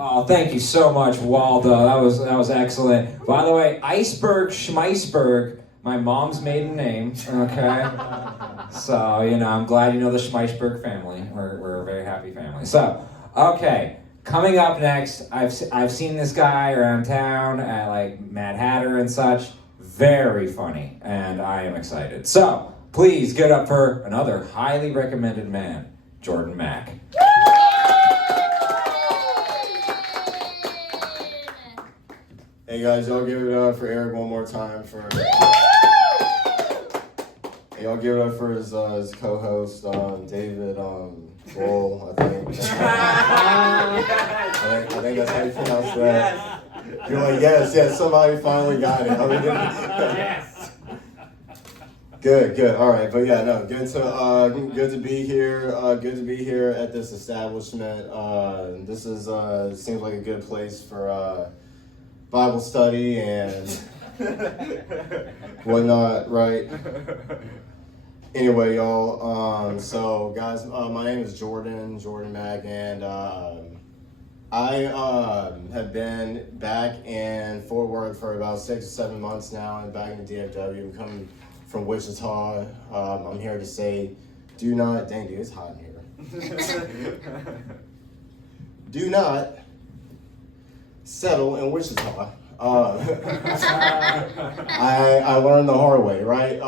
Oh, thank you so much, Waldo. That was excellent. By the way, Iceberg Schmeisberg, my mom's maiden name. Okay, so you know, I'm glad you know the Schmeisberg family. We're a very happy family. So, okay, coming up next, I've seen this guy around town at like Mad Hatter and such. Very funny, and I am excited. So, please give it up for another highly recommended man, Jordan Mack. Hey guys, y'all give it up for Eric one more time for. Hey, y'all give it up for his co-host David Roll, I think. I think that's how you pronounce that. You're like, yes, somebody finally got it. Yes. Good. All right, but yeah, no, good to be here. Good to be here at this establishment. This is seems like a good place for Bible study and whatnot, right? Anyway, y'all. So guys, my name is Jordan Mack, and I have been back in Fort Worth for about 6 or 7 months now, and back in the DFW. I'm coming from Wichita. I'm here to say, do not, dang dude, it's hot in here. Do not settle in Wichita. I learned the hard way, right?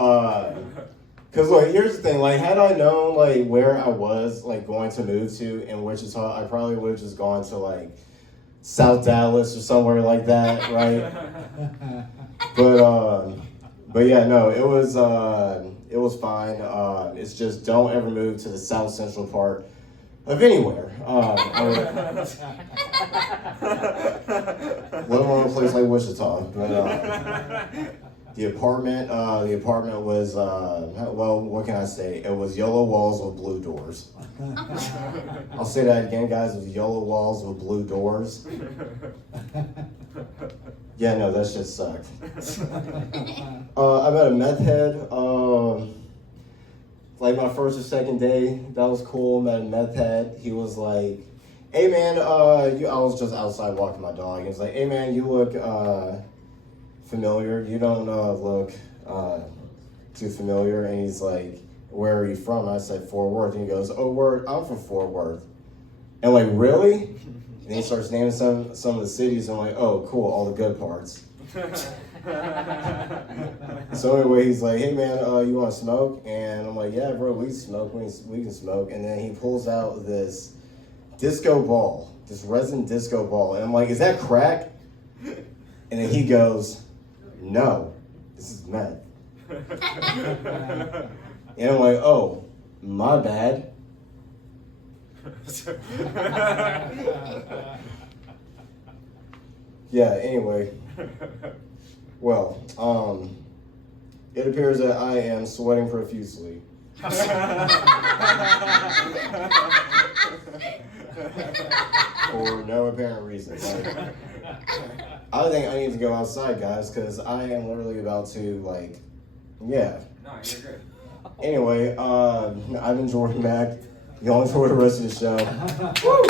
Cause like here's the thing, like had I known like where I was like going to move to in Wichita, I probably would have just gone to like South Dallas or somewhere like that, right? But yeah, no, it was fine. It's just don't ever move to the South Central part of anywhere. Let alone a place like Wichita. But the apartment was well, what can I say? It was yellow walls with blue doors. I'll say that again, guys. It was yellow walls with blue doors. Yeah, no, that shit sucked. I met a meth head. Like my first or second day, that was cool. Met a meth head. He was like, "Hey man, I was just outside walking my dog. He was like, "Hey man, you look familiar. You don't look too familiar." And he's like, "Where are you from?" I said, "Fort Worth." And he goes, "Oh, word, I'm from Fort Worth." And like, really? And he starts naming some of the cities. I'm like, "Oh, cool, all the good parts." So anyway, he's like, "Hey man, you want to smoke?" And I'm like, "Yeah, bro, we smoke. We can smoke." And then he pulls out this disco ball, this resin disco ball, and I'm like, "Is that crack?" And then he goes, "No, this is meth." And I'm like, "Oh, my bad." Yeah, anyway. Well, it appears that I am sweating profusely. For no apparent reason. Like, I think I need to go outside, guys, because I am literally about to, like, yeah. No, you're good. Anyway, I've enjoyed Mack. Y'all enjoy the rest of the show. Woo!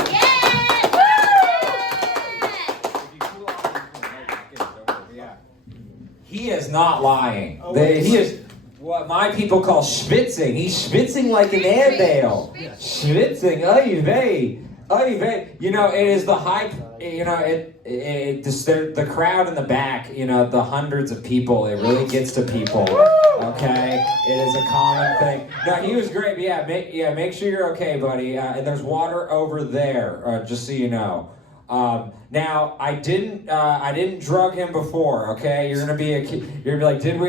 Yeah! He is not lying. He is what my people call schwitzing. He's schwitzing like an airedale. Schwitzing, oy vey. You know, it is the hype. You know, the crowd in the back. You know, the hundreds of people. It really gets to people. Okay, it is a common thing. No, he was great. But make sure you're okay, buddy. And there's water over there, just so you know. Now I didn't drug him before. Okay, you're gonna be like, did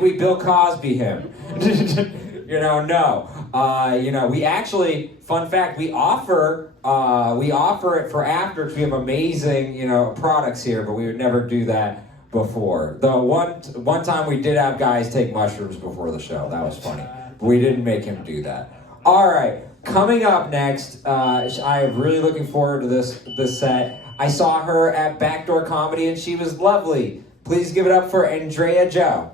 we Bill Cosby him? You know, no. You know, we actually, fun fact, we offer it for afters. We have amazing, you know, products here, but we would never do that before. The one time we did have guys take mushrooms before the show. That was funny. But we didn't make him do that. All right, coming up next, I'm really looking forward to this set. I saw her at Backdoor Comedy and she was lovely. Please give it up for Endrea Joe.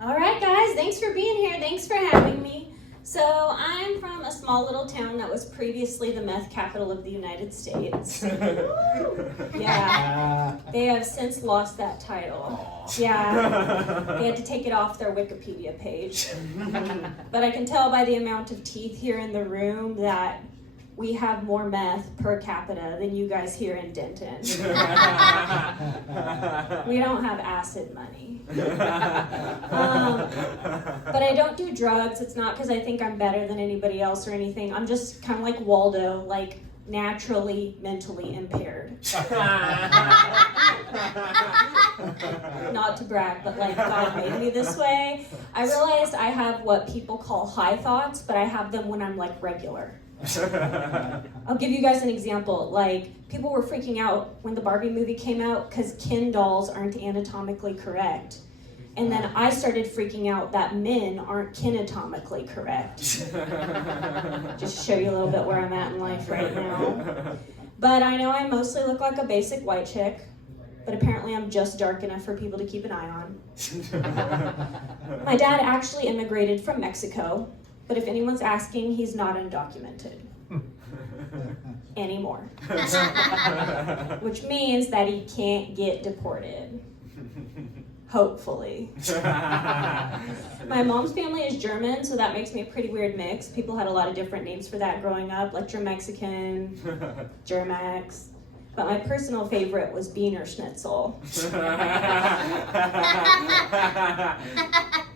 All right, guys, thanks for being here. Thanks for having me. So I'm from a small little town that was previously the meth capital of the United States. Yeah, they have since lost that title. Yeah, they had to take it off their Wikipedia page. But I can tell by the amount of teeth here in the room that we have more meth per capita than you guys here in Denton. We don't have acid money. But I don't do drugs. It's not because I think I'm better than anybody else or anything. I'm just kind of like Waldo, like naturally mentally impaired. Not to brag, but like God made me this way. I realized I have what people call high thoughts, but I have them when I'm like regular. I'll give you guys an example. Like, people were freaking out when the Barbie movie came out because Ken dolls aren't anatomically correct. And then I started freaking out that men aren't kinatomically correct. Just show you a little bit where I'm at in life right now. But I know I mostly look like a basic white chick, but apparently I'm just dark enough for people to keep an eye on. My dad actually immigrated from Mexico. But if anyone's asking, he's not undocumented anymore. Which means that he can't get deported. Hopefully. My mom's family is German, so that makes me a pretty weird mix. People had a lot of different names for that growing up, like Germexican, Germex. but my personal favorite was Beaner Schnitzel.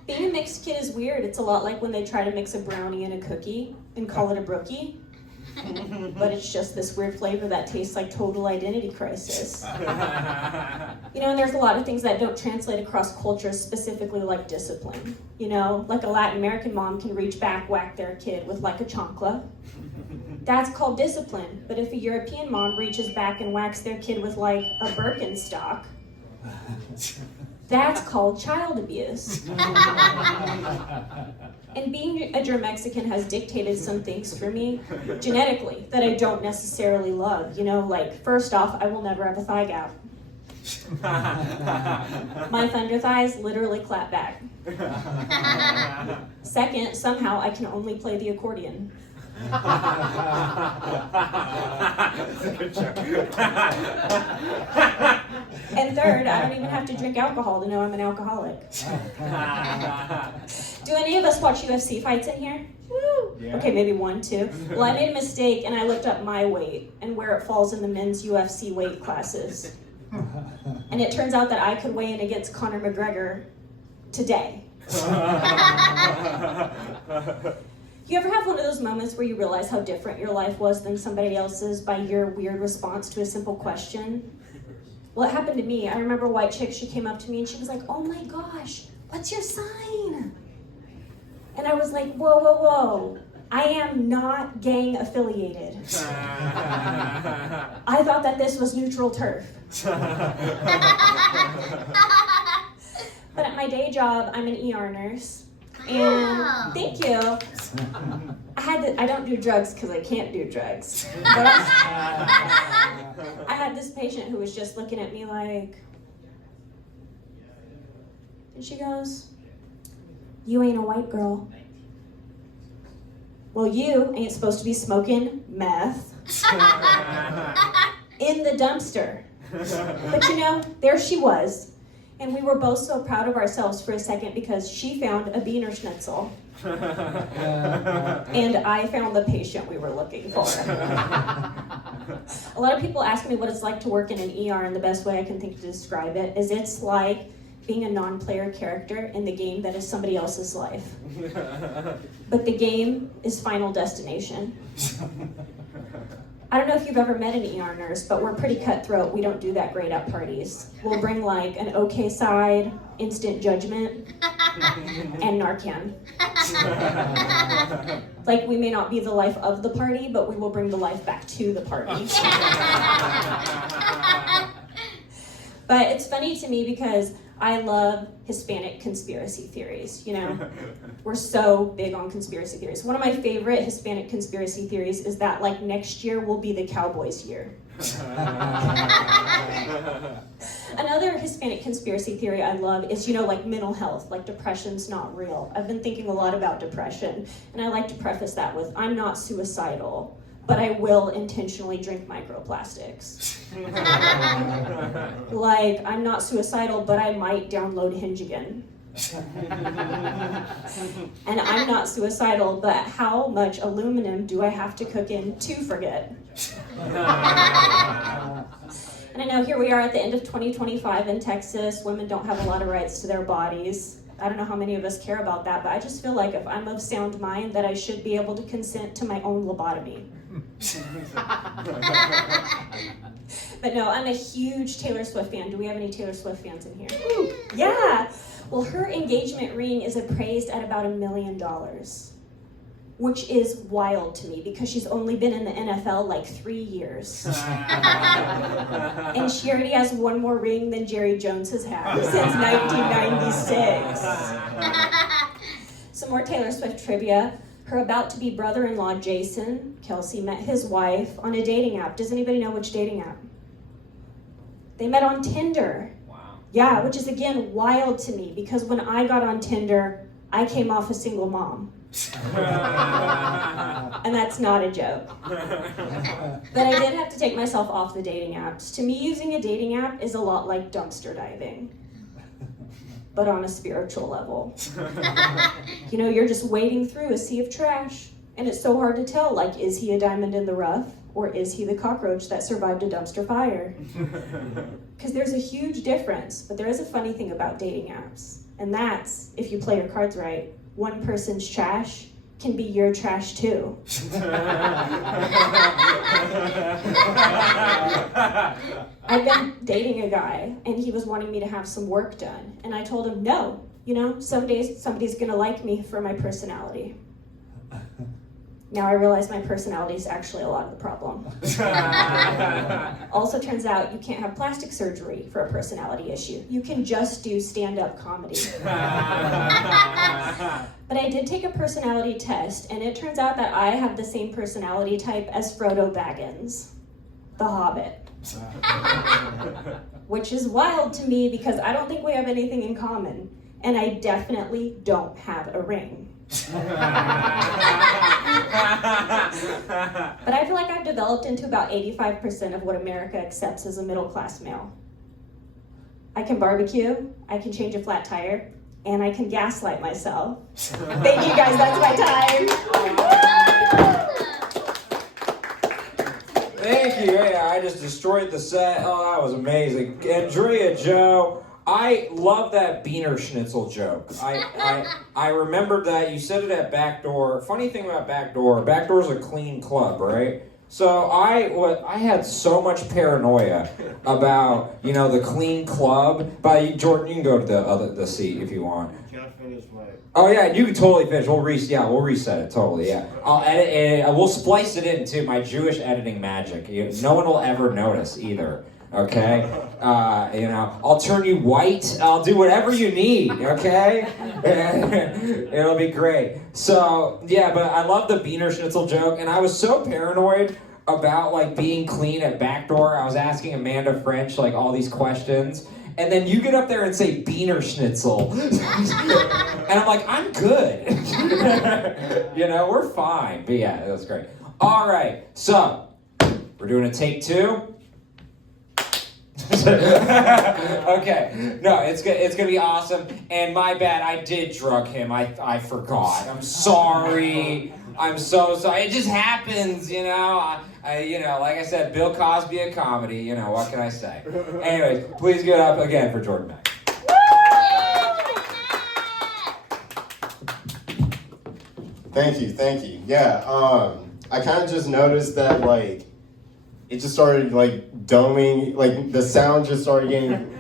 Being a mixed kid is weird. It's a lot like when they try to mix a brownie and a cookie and call it a brookie. But it's just this weird flavor that tastes like total identity crisis. You know, and there's a lot of things that don't translate across cultures, specifically like discipline. You know, like a Latin American mom can reach back, whack their kid with like a chancla. That's called discipline. But if a European mom reaches back and whacks their kid with like a Birkenstock, that's called child abuse. And being a German Mexican has dictated some things for me genetically that I don't necessarily love. You know, like, first off, I will never have a thigh gap. My thunder thighs literally clap back. Second, somehow I can only play the accordion. Good joke. And third, I don't even have to drink alcohol to know I'm an alcoholic. Do any of us watch UFC fights in here? Woo! Yeah. Okay, maybe one, two. Well, I made a mistake and I looked up my weight and where it falls in the men's UFC weight classes. And it turns out that I could weigh in against Conor McGregor today. You ever have one of those moments where you realize how different your life was than somebody else's by your weird response to a simple question? Well, it happened to me. I remember a white chick, she came up to me and she was like, "Oh my gosh, what's your sign?" And I was like, whoa, whoa, whoa. I am not gang affiliated. I thought that this was neutral turf. But at my day job, I'm an ER nurse. And thank you. I don't do drugs because I can't do drugs. But I had this patient who was just looking at me like, and she goes, "You ain't a white girl." Well, you ain't supposed to be smoking meth in the dumpster. But you know, there she was. And we were both so proud of ourselves for a second because she found a Beaner Schnitzel. And I found the patient we were looking for. A lot of people ask me what it's like to work in an ER, and the best way I can think to describe it is it's like being a non-player character in the game that is somebody else's life. But the game is Final Destination. I don't know if you've ever met an ER nurse, but we're pretty cutthroat. We don't do that great at parties. We'll bring like an okay side, instant judgment, and Narcan. Like, we may not be the life of the party, but we will bring the life back to the party. But it's funny to me because I love Hispanic conspiracy theories, you know? We're so big on conspiracy theories. One of my favorite Hispanic conspiracy theories is that, like, next year will be the Cowboys' year. Another Hispanic conspiracy theory I love is, you know, like mental health, like depression's not real. I've been thinking a lot about depression, and I like to preface that with, I'm not suicidal, but I will intentionally drink microplastics. Like, I'm not suicidal, but I might download Hinge again. And I'm not suicidal, but how much aluminum do I have to cook in to forget? And I know here we are at the end of 2025 in Texas. Women don't have a lot of rights to their bodies. I don't know how many of us care about that, but I just feel like if I'm of sound mind, that I should be able to consent to my own lobotomy. But no, I'm a huge Taylor Swift fan. Do we have any Taylor Swift fans in here? Ooh, yeah. Well, her engagement ring is appraised at about $1 million, which is wild to me because she's only been in the NFL like 3 years. And she already has one more ring than Jerry Jones has had since 1996. Some more Taylor Swift trivia. Her about-to-be brother-in-law, Jason Kelsey, met his wife on a dating app. Does anybody know which dating app? They met on Tinder. Wow. Yeah, which is, again, wild to me because when I got on Tinder, I came off a single mom. And that's not a joke. But I did have to take myself off the dating apps. To me, using a dating app is a lot like dumpster diving, but on a spiritual level. You're just wading through a sea of trash, and it's so hard to tell, like, is he a diamond in the rough, or is he the cockroach that survived a dumpster fire? Because there's a huge difference, but there is a funny thing about dating apps, and that's, if you play your cards right, one person's trash can be your trash too. I've been dating a guy, and he was wanting me to have some work done, and I told him, no, some days somebody's gonna like me for my personality. Now I realize my personality is actually a lot of the problem. Also turns out you can't have plastic surgery for a personality issue. You can just do stand-up comedy. But I did take a personality test, and it turns out that I have the same personality type as Frodo Baggins, the Hobbit. Which is wild to me because I don't think we have anything in common, and I definitely don't have a ring. But I feel like I've developed into about 85% of what America accepts as a middle-class male. I can barbecue, I can change a flat tire, and I can gaslight myself. Thank you guys, that's my time. Thank you. Yeah, I just destroyed the set. Oh, that was amazing. Endrea, Joe, I love that Beaner Schnitzel joke. I remembered that. You said it at Backdoor. Funny thing about Backdoor's a clean club, right? So I had so much paranoia about, the clean club. But Jordan, you can go to the seat if you want. Can I finish my... Oh yeah, you can totally finish. We'll reset it totally. Yeah, I'll edit it. We'll splice it into my Jewish editing magic. No one will ever notice either. Okay, I'll turn you white. I'll do whatever you need. Okay, it'll be great. So yeah, but I love the Beaner Schnitzel joke, and I was so paranoid about being clean at Backdoor. I was asking Amanda French all these questions. And then you get up there and say Beaner Schnitzel. And I'm like, I'm good. We're fine. But yeah, that was great. All right, so we're doing a take 2. Okay, no, it's gonna be awesome. And my bad, I did drug him. I forgot. I'm sorry. I'm so sorry. It just happens, like I said, Bill Cosby a comedy. What can I say? Anyways, please give it up again for Jordan Mack. Thank you. Yeah, I kind of just noticed that it just started doming, the sound just started getting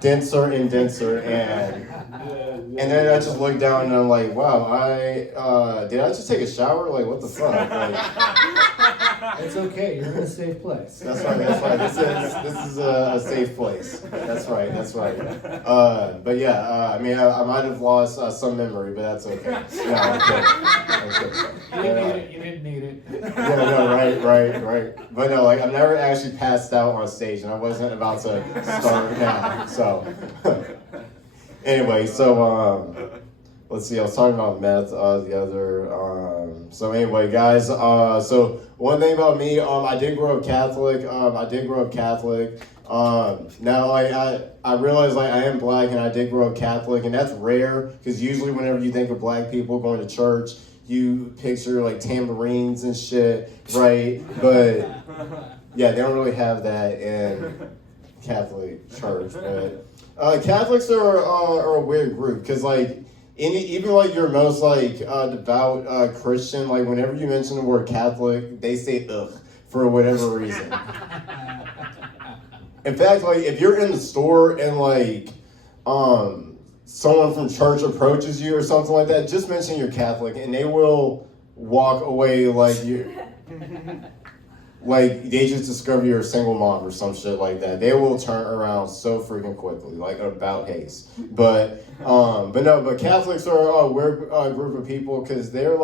denser and denser, and then I just looked down and I'm like, wow, did I just take a shower? What the fuck? It's okay, you're in a safe place. That's right. This is a safe place. That's right. But yeah, I might have lost some memory, but that's okay. No, I'm kidding. You didn't need it. Yeah, no, right. But no, I've never actually passed out on stage, and I wasn't about to start now. So anyway, let's see. I was talking about meth. The other. So anyway, guys. So one thing about me, I did grow up Catholic. Now, I realize I am black, and I did grow up Catholic, and that's rare because usually whenever you think of black people going to church, you picture tambourines and shit, right? But yeah, they don't really have that in Catholic church. But Catholics are a weird group because even your most devout Christian, whenever you mention the word Catholic, they say ugh for whatever reason. In fact, if you're in the store and someone from church approaches you or something like that, just mention you're Catholic and they will walk away they just discover you're a single mom or some shit like that. They will turn around so freaking quickly, about haste. But Catholics are a weird group of people because they're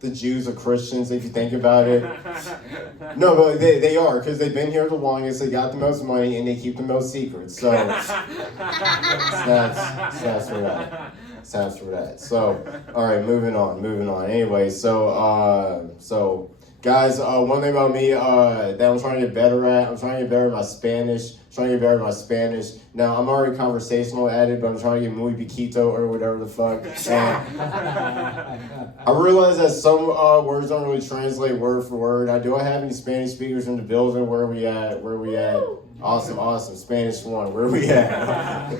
the Jews or Christians, if you think about it. No, but they are, because they've been here the longest, they got the most money, and they keep the most secrets. So, stats for that. So, all right, moving on. Anyway, so Guys, one thing about me that I'm trying to get better at, I'm trying to get better at my Spanish. Now, I'm already conversational at it, but I'm trying to get muy piquito or whatever the fuck. And I realize that some words don't really translate word for word. Do I have any Spanish speakers in the building? Where we at? Awesome. Spanish 1. Where we at?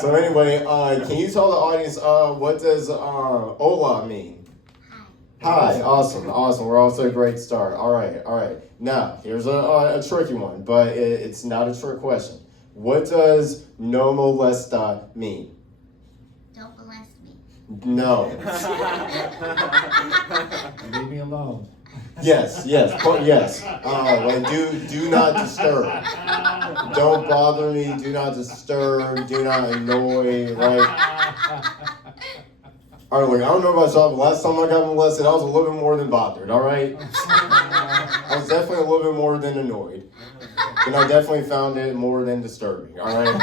So anyway, can you tell the audience what does hola mean? Hi, awesome. We're off to a great start. All right. Now, here's a tricky one, but it's not a trick question. What does no molesta mean? Don't molest me. No. Leave me alone. Yes. Like do not disturb. Don't bother me. Do not disturb. Do not annoy. Right. All right, look, I don't know about y'all, but last time I got molested, I was a little bit more than bothered, all right? I was definitely a little bit more than annoyed. And I definitely found it more than disturbing, all right?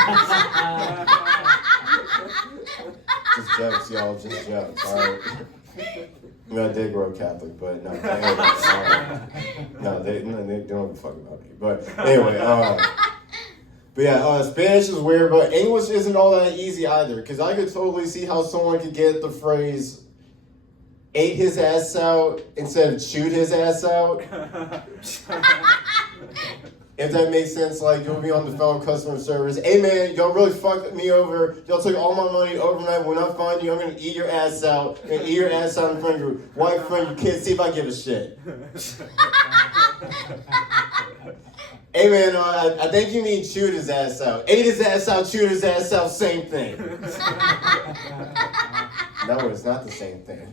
Just jokes, y'all, just jokes, all right? I mean, I did grow Catholic, but no, they don't give a fuck about me. But anyway, but yeah, Spanish is weird, but English isn't all that easy either. Because I could totally see how someone could get the phrase ate his ass out instead of chewed his ass out. If that makes sense, like you'll be on the phone customer service. Hey man, y'all really fucked me over. Y'all took all my money overnight. When I find you, I'm gonna eat your ass out. I'm gonna eat your ass out in front of your wife, friend, your kids. See if I give a shit. Hey man, I think you mean chewed his ass out. Ate his ass out, chewed his ass out, same thing. No, it's not the same thing.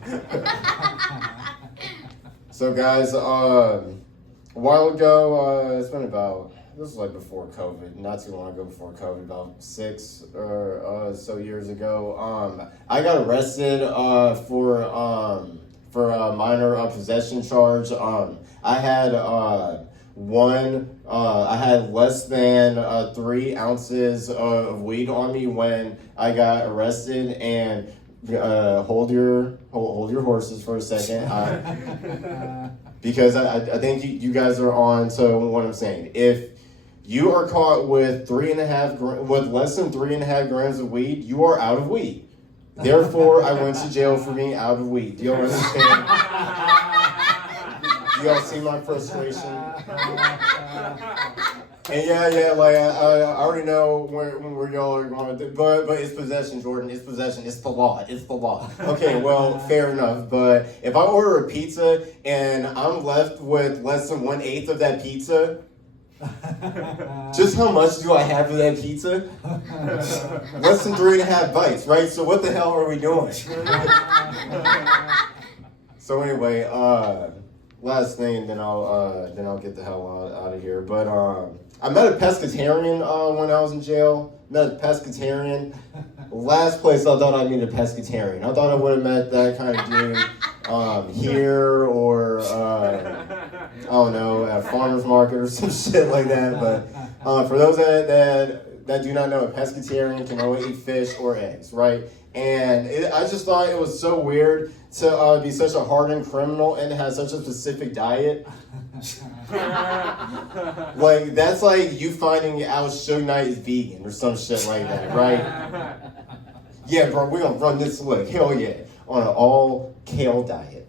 So guys, a while ago, it's been about, this was like before COVID, not too long ago before COVID, about 6 or so years ago. I got arrested for a minor possession charge. I had I had less than 3 ounces of weed on me when I got arrested. And hold your horses for a second, because I think you guys are on to what I'm saying. If you are caught with less than 3.5 grams of weed, you are out of weed. Therefore, I went to jail for being out of weed. Do y'all understand? Do y'all see my frustration? And yeah, like I already know where y'all are going, but it's possession, Jordan. It's possession. It's the law. Okay, well, fair enough. But if I order a pizza and I'm left with less than 1/8 of that pizza, just how much do I have of that pizza? Less than 3.5 bites, right? So what the hell are we doing? So anyway, last thing, then I'll get the hell out of here. But I met a pescatarian when I was in jail. Last place I thought I'd meet a pescatarian. I thought I would have met that kind of dude here or I don't know, at a farmer's market or some shit like that. But for those that do not know, a pescatarian can only eat fish or eggs, right? And I just thought it was so weird to be such a hardened criminal and have such a specific diet. Like, that's like you finding out Suge Knight is vegan or some shit like that, right? Yeah, bro, we're gonna run this look. Hell yeah. On an all kale diet.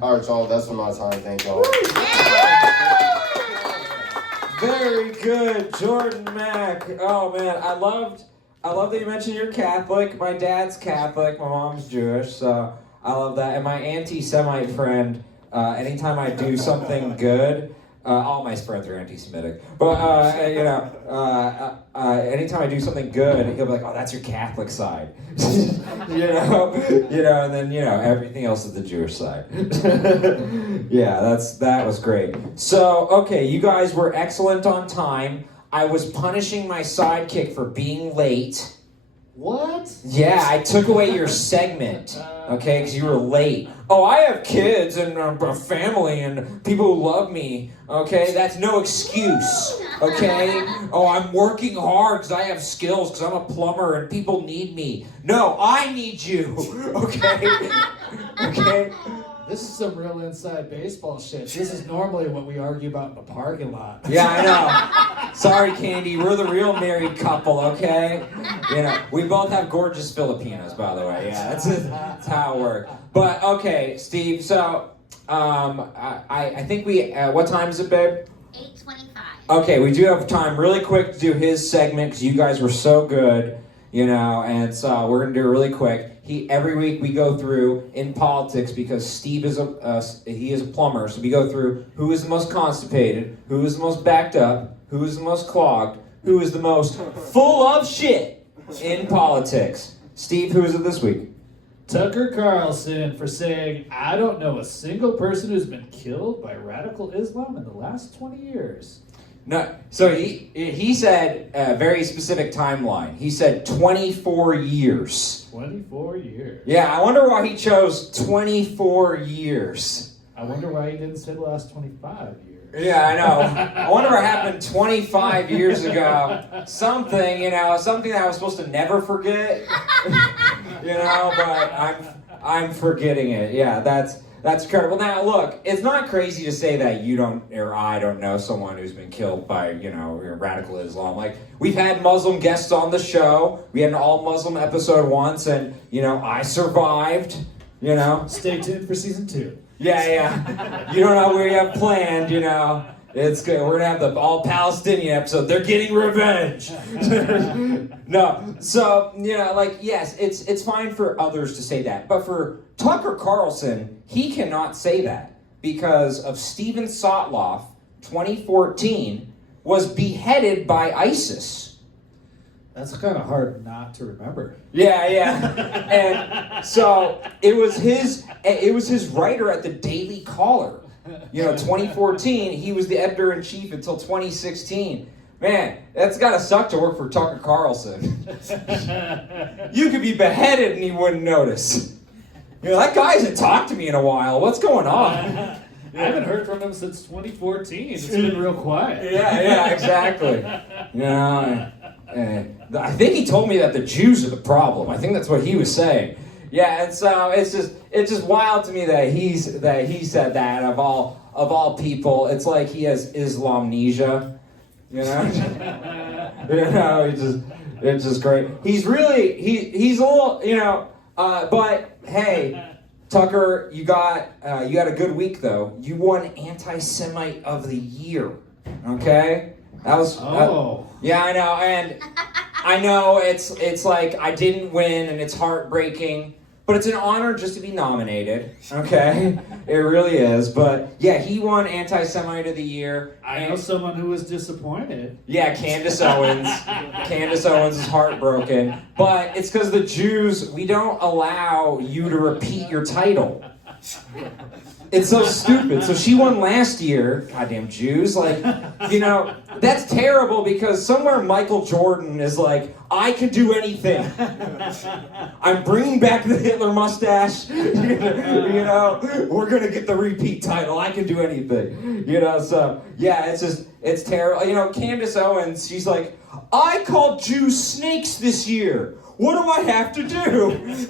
Alright, y'all, that's for my time. Thank y'all. Very good, Jordan Mack. Oh man, I love that you mentioned you're Catholic. My dad's Catholic, my mom's Jewish, so I love that. And my anti-Semite friend, anytime I do something good, all my friends are anti-Semitic, but anytime I do something good, he'll be like, "Oh, that's your Catholic side," you know, and then everything else is the Jewish side. Yeah, that was great. So, okay, you guys were excellent on time. I was punishing my sidekick for being late. What? Yeah, I took away your segment, okay, because you were late. Oh, I have kids and a family and people who love me, okay? That's no excuse, okay? Oh, I'm working hard because I have skills because I'm a plumber and people need me. No, I need you, okay? Okay? This is some real inside baseball shit. This is normally what we argue about in the parking lot. Yeah, I know. Sorry, Candy. We're the real married couple, okay? You know, we both have gorgeous Filipinos, by the way. Yeah, that's how it works. But, okay, Steve, so, I think we, what time is it, babe? 8:25. Okay, we do have time really quick to do his segment because you guys were so good, you know, and so we're gonna do it really quick. Every week we go through in politics because Steve is he is a plumber, so we go through who is the most constipated, who is the most backed up, who is the most clogged, who is the most full of shit in politics. Steve, who is it this week? Tucker Carlson for saying, I don't know a single person who's been killed by radical Islam in the last 20 years. No, so he said a very specific timeline. He said 24 years. 24 years. Yeah, I wonder why he chose 24 years. I wonder why he didn't say the last 25 years. Yeah, I know. I wonder what happened 25 years ago. Something, you know, something that I was supposed to never forget. You know, but I'm forgetting it. Yeah, that's incredible. Now, look, it's not crazy to say that you don't, or I don't know someone who's been killed by, you know, radical Islam. Like, we've had Muslim guests on the show. We had an all-Muslim episode once, and, you know, I survived, you know. Stay tuned for season 2. Yeah. You don't know what we have planned, you know. It's good. We're going to have the all-Palestinian episode. They're getting revenge. No. So, you know, like, yes, it's fine for others to say that. But for Tucker Carlson, he cannot say that because of Steven Sotloff, 2014, was beheaded by ISIS. That's kind of hard not to remember. Yeah. And so it was his writer at the Daily Caller. You know, 2014, he was the editor-in-chief until 2016. Man, that's gotta suck to work for Tucker Carlson. You could be beheaded and he wouldn't notice. You know, that guy hasn't talked to me in a while. What's going on? I haven't heard from him since 2014. It's been real quiet. Yeah, exactly. You know, I think he told me that the Jews are the problem. I think that's what he was saying. Yeah, and so it's just wild to me that he said that of all people. It's like he has Islamnesia, you know. You know, it's just great. He's a little, you know. But hey, Tucker, you got a good week though. You won Anti-Semite of the Year. Okay, that was. Yeah, I know, and I know it's like I didn't win, and it's heartbreaking. But it's an honor just to be nominated, okay? It really is. But yeah, he won Anti-Semite of the Year. I know someone who was disappointed. Yeah, Candace Owens. Candace Owens is heartbroken. But it's because the Jews, we don't allow you to repeat your title. It's so stupid. So she won last year. Goddamn Jews. Like, you know, that's terrible because somewhere Michael Jordan is like, I can do anything. I'm bringing back the Hitler mustache. You know, we're going to get the repeat title. I can do anything. You know, so, yeah, it's terrible. You know, Candace Owens, she's like, I called Jews snakes this year. What do I have to do?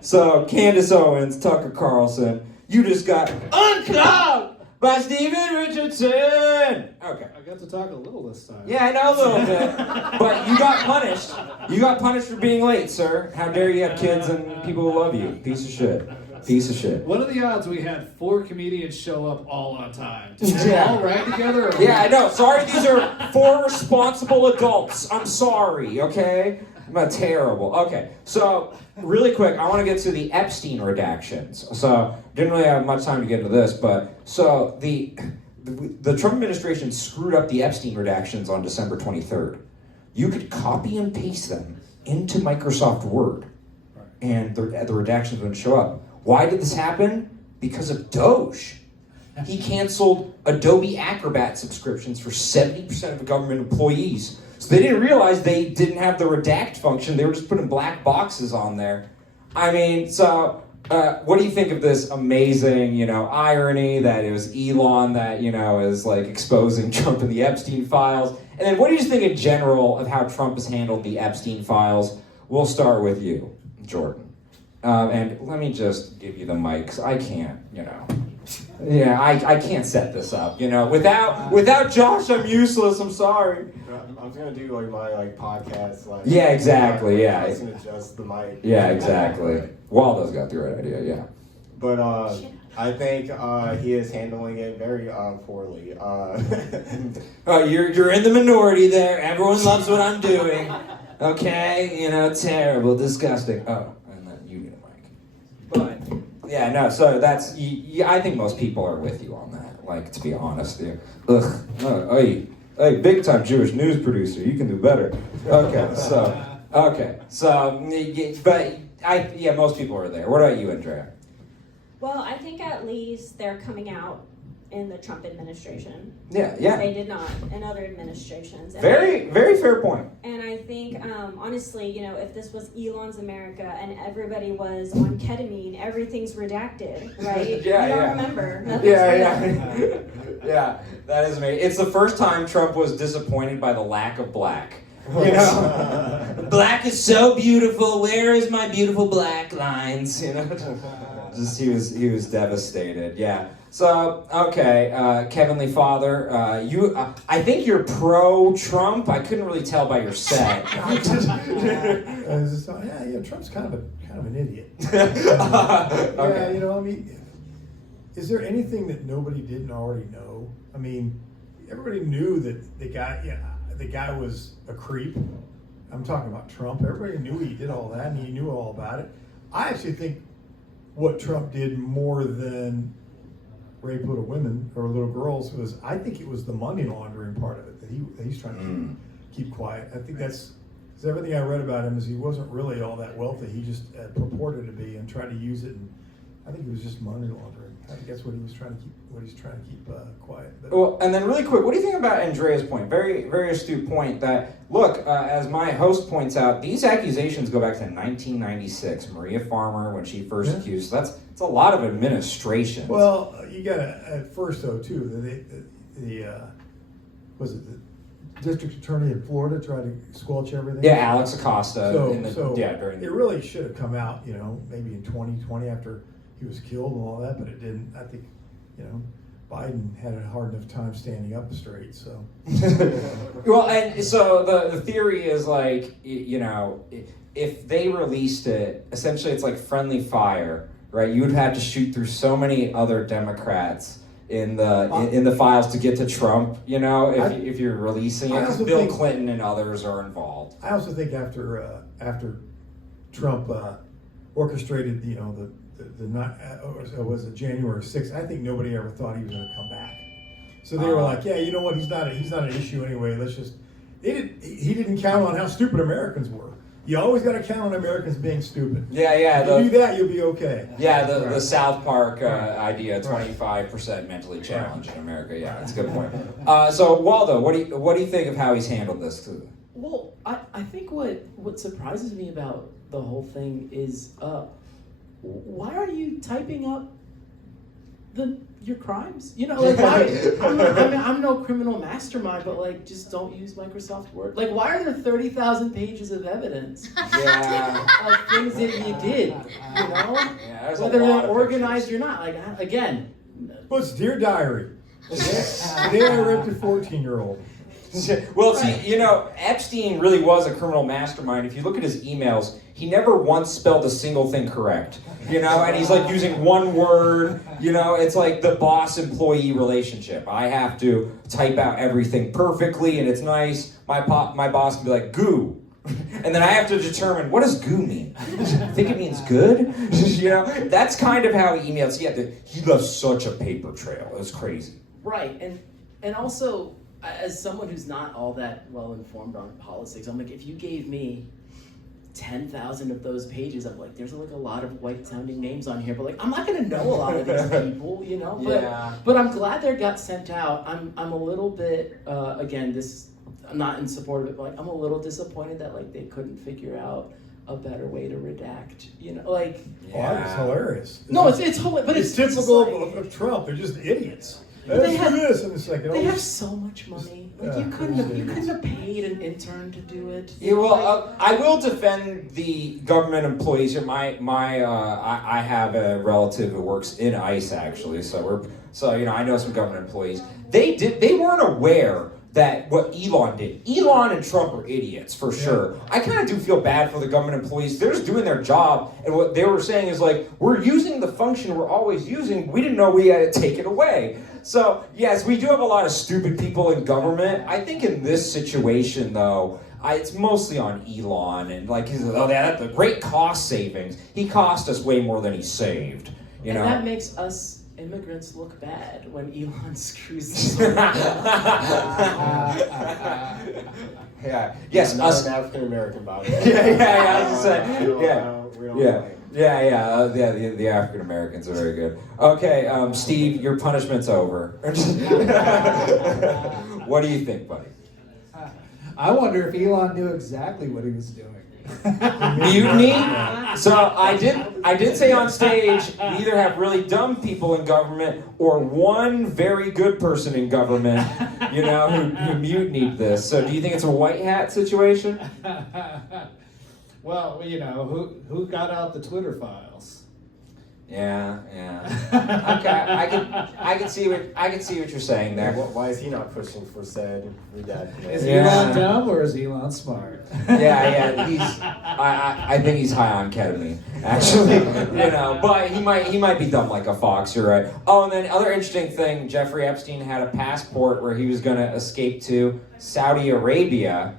So, Candace Owens, Tucker Carlson, you just got Unclogs by Stephen Richardson. Okay. I got to talk a little this time. Yeah, I know a little bit. But you got punished. You got punished for being late, sir. How dare you have kids and people who love you. Piece of shit. Piece of shit. What are the odds we had 4 comedians show up all on time? Did they all ride together? Or Yeah, I know. Sorry, these are 4 responsible adults. I'm sorry, okay? I'm terrible. Okay, so really quick, I want to get to the Epstein redactions. So didn't really have much time to get into this, but so the Trump administration screwed up the Epstein redactions on December 23rd. You could copy and paste them into Microsoft Word, and the redactions wouldn't show up. Why did this happen? Because of DOGE. He canceled Adobe Acrobat subscriptions for 70% of the government employees. So they didn't realize they didn't have the redact function. They were just putting black boxes on there. I mean, so what do you think of this amazing, you know, irony that it was Elon that, you know, is like exposing Trump and the Epstein files? And then what do you think in general of how Trump has handled the Epstein files? We'll start with you, Jordan. And let me just give you the mic, 'cause I can't, Yeah, I can't set this up, Without Josh, I'm useless. I'm sorry. I'm gonna do like my podcast. Yeah, exactly. Yeah. I can adjust the mic. Yeah, exactly. Waldo's got the right idea. Yeah. But I think he is handling it very poorly. You're in the minority there. Everyone loves what I'm doing. Okay, terrible, disgusting. Oh, and then you get a mic. But yeah, no. So that's. I think most people are with you on that. Like, to be honest, ugh. Hey, big time Jewish news producer. You can do better. Okay, so, but most people are there. What about you, Endrea? Well, I think at least they're coming out in the Trump administration. Yeah. They did not in other administrations. And very fair point. And I think, honestly, if this was Elon's America and everybody was on ketamine, everything's redacted, right? Yeah, you don't yeah. remember. Yeah, that is amazing. It's the first time Trump was disappointed by the lack of black. Black is so beautiful. Where is my beautiful black lines? Just he was devastated. Yeah. So okay, Heavenly Father, I think you're pro-Trump. I couldn't really tell by your set. Trump's kind of an idiot. Okay. Is there anything that nobody didn't already know? I mean, everybody knew that the guy was a creep. I'm talking about Trump. Everybody knew he did all that, and he knew all about it. I actually think what Trump did more than rape little women or little girls I think it was the money laundering part of it that he's trying to keep quiet. I think that's because everything I read about him is he wasn't really all that wealthy. He just purported to be and tried to use it, and I think it was just money laundering. I think that's what he's trying to keep quiet. But, well, and then really quick, what do you think about Andrea's point? Very, very astute point that, look, as my host points out, these accusations go back to 1996. Maria Farmer, when she first accused, that's a lot of administration. Well, you got to, at first though, too, was it the district attorney in Florida tried to squelch everything? Yeah, Alex Acosta. During it really should have come out, maybe in 2020 after he was killed and all that, but it didn't. I think, Biden had a hard enough time standing up straight, so. Well, and so the theory is like, if they released it, essentially it's like friendly fire, right? You would have to shoot through so many other Democrats in the files to get to Trump, if you're releasing it. Bill Clinton and others are involved. I also think after Trump orchestrated, was it January 6th? I think nobody ever thought he was going to come back. So they were like, yeah, you know what? He's not an issue anyway. He didn't count on how stupid Americans were. You always got to count on Americans being stupid. Yeah. If you do that, you'll be okay. Yeah, the South Park idea, 25% mentally challenged in America. Yeah, that's a good point. So Waldo, what do you think of how he's handled this? Well, I think what surprises me about the whole thing is why are you typing up your crimes? Why? I'm no criminal mastermind, but just don't use Microsoft Word. Why are there 30,000 pages of evidence? Yeah. Of things that you did. Yeah, whether they're organized or not. Again. Well, it's Dear Diary. Today I raped a 14-year-old. Well, see, Epstein really was a criminal mastermind. If you look at his emails, he never once spelled a single thing correct. And he's using one word. It's like the boss-employee relationship. I have to type out everything perfectly, and it's nice. My boss can be like, goo. And then I have to determine, what does goo mean? I think it means good? That's kind of how he emails. He left such a paper trail. It was crazy. Right, and also, as someone who's not all that well informed on politics, I'm like, if you gave me 10,000 of those pages, I'm like, there's a lot of white sounding names on here, but I'm not gonna know a lot of these people, But I'm glad they got sent out. I'm a little bit again, I'm not in support of it, but I'm a little disappointed that they couldn't figure out a better way to redact. It's hilarious. No, it's hilarious, but it's typical of Trump. They're just idiots. let's do this. And it's like, They have so much money. Like you couldn't have paid an intern to do it. Yeah, well, I will defend the government employees here. I have a relative who works in ICE actually, so I know some government employees. They weren't aware that what Elon did. Elon and Trump are idiots for sure. I kind of do feel bad for the government employees. They're just doing their job, and what they were saying is like, we're using the function we're always using. We didn't know we had to take it away. So yes, we do have a lot of stupid people in government. I think in this situation though, it's mostly on Elon and like the great cost savings. He cost us way more than he saved. You know, and that makes us immigrants look bad when Elon screws us. Yeah. Yes. Not Us. an African American body. Yeah. I was gonna say. We don't Yeah. like it. Yeah. The African Americans are very good. Okay, Steve, your punishment's over. What do you think, buddy? I wonder if Elon knew exactly what he was doing. Mutiny? So I did say on stage, we either have really dumb people in government or one very good person in government, who mutinied this. So do you think it's a white hat situation? Well, who got out the Twitter files? Yeah. Okay, I can see what you're saying there. Why is he not pushing for said redactions? Is Elon dumb or is Elon smart? Yeah. I think he's high on ketamine, actually. But he might be dumb like a fox. You're right. Oh, and then other interesting thing, Jeffrey Epstein had a passport where he was going to escape to Saudi Arabia,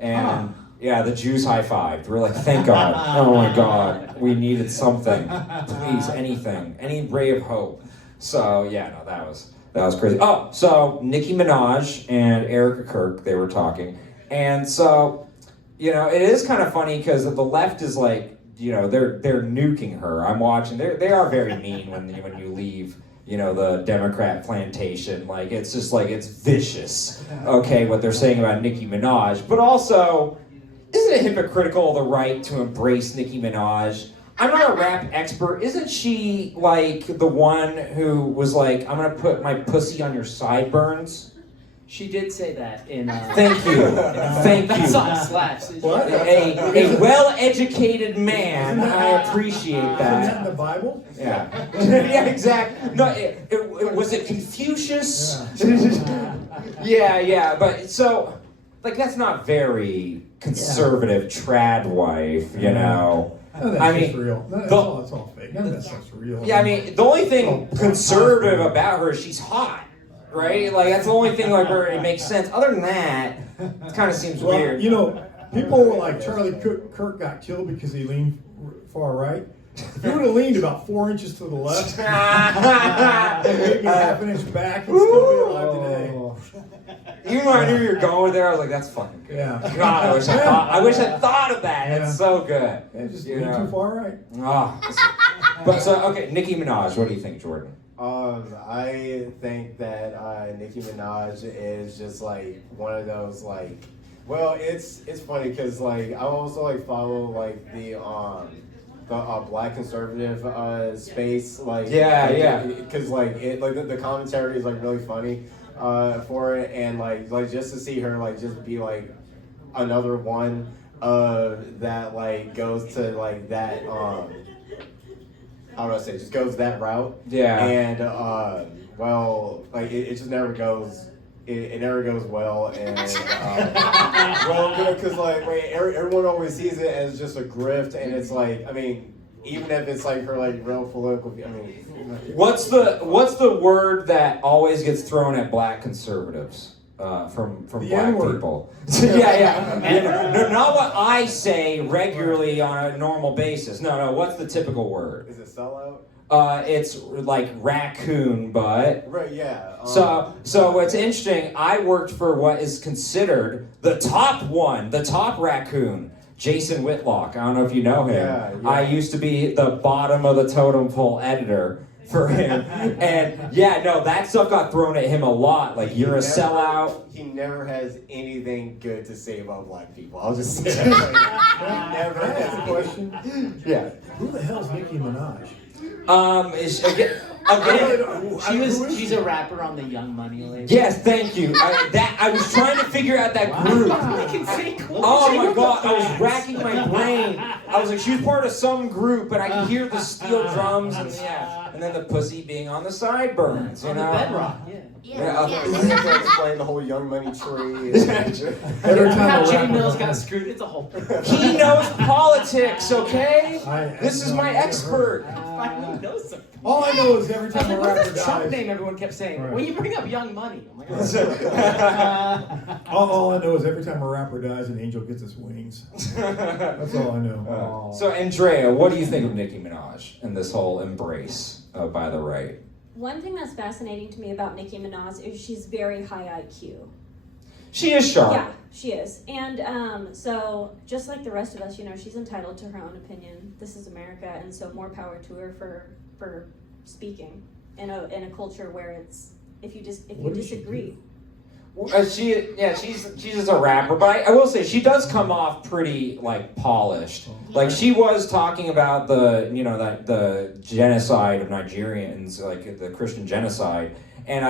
and. Yeah, the Jews high-fived. We're like, thank God. Oh my God. We needed something. Please, anything. Any ray of hope. So, yeah, no, that was crazy. Oh, so Nicki Minaj and Erica Kirk, they were talking. And so, it is kind of funny because the left is like, they're nuking her. I'm watching. They are very mean when you leave. The Democrat plantation. Like, it's just like, it's vicious. Okay, what they're saying about Nicki Minaj. But also, isn't it hypocritical of the right to embrace Nicki Minaj? I'm not a rap expert. Isn't she like the one who was like, I'm gonna put my pussy on your sideburns? She did say that in. Thank you. Thank that you. song slaps. What? A well-educated man. I appreciate Isn't that that. in the Bible? Yeah. Yeah, exactly. No, was it Confucius? Yeah. But so, like, that's not very conservative trad wife, No, that's I just mean, real. No, it's all fake. None of that stuff's real. Yeah, I mean, the only thing conservative about her is she's hot, right? Like, that's the only thing like where it makes sense. Other than that, it kind of seems weird. People were like, Charlie Kirk got killed because he leaned far right. If he would have leaned about 4 inches to the left, maybe half an inch back, he'd still be alive today. Even when I knew you were going with there, I was like, that's fucking good. Yeah. God, I wish I thought of that. Yeah. It's so good. Yeah, just lean too far right. But so, okay, Nicki Minaj, what do you think, Jordan? I think that Nicki Minaj is just like one of those like, well, it's funny because like I also like follow like the black conservative space, like because like it like the commentary is like really funny for it, and like just to see her like just be like another one that like goes to like that how do I say, just goes that route. Yeah. And well, like it just never goes. It never goes well, and well, because like everyone always sees it as just a grift, and it's like, I mean, even if it's like her like real political, I mean, what's the word that always gets thrown at black conservatives from The black N-word. people? Yeah. No, not what I say regularly on a normal basis. No. What's the typical word? is it sellout? It's like raccoon, but Right, yeah. so what's interesting, I worked for what is considered the top raccoon, Jason Whitlock. I don't know if you know him. Yeah. I used to be the bottom of the totem pole editor for him. And that stuff got thrown at him a lot. Like, you're a sellout. He never has anything good to say about black people. I'll just say that. He never Can I ask has a question? Yeah. Who the hell's Nicki Minaj? Again, She's a rapper on the Young Money label. yes, thank you. I was trying to figure out that group. Oh my god, I was racking my brain. I was like, she was part of some group, but I could hear the steel drums and then the pussy being on the sideburns, you On know? the bedrock, yeah. Yeah. You have to explain the whole Young Money tree. Every time How a Jimmy rapper- Mills got screwed, it's a whole thing. He knows politics, okay? I This is no my idea. expert. Finally knows something. All I know is every I was time a like, what's rapper that Trump dies. name everyone kept saying? Right. When you bring up Young Money, I'm like, oh. All I know is every time a rapper dies, an angel gets his wings. That's all I know. So, Endrea, what do you think of Nicki Minaj and this whole embrace by the right? One thing that's fascinating to me about Nicki Minaj is she's very high IQ. She is sharp. Yeah, she is. And so, just like the rest of us, she's entitled to her own opinion. This is America, and so more power to her for speaking in a culture where it's if you disagree. She's just a rapper, but I will say she does come off pretty like polished. Like she was talking about the genocide of Nigerians, like the Christian genocide, and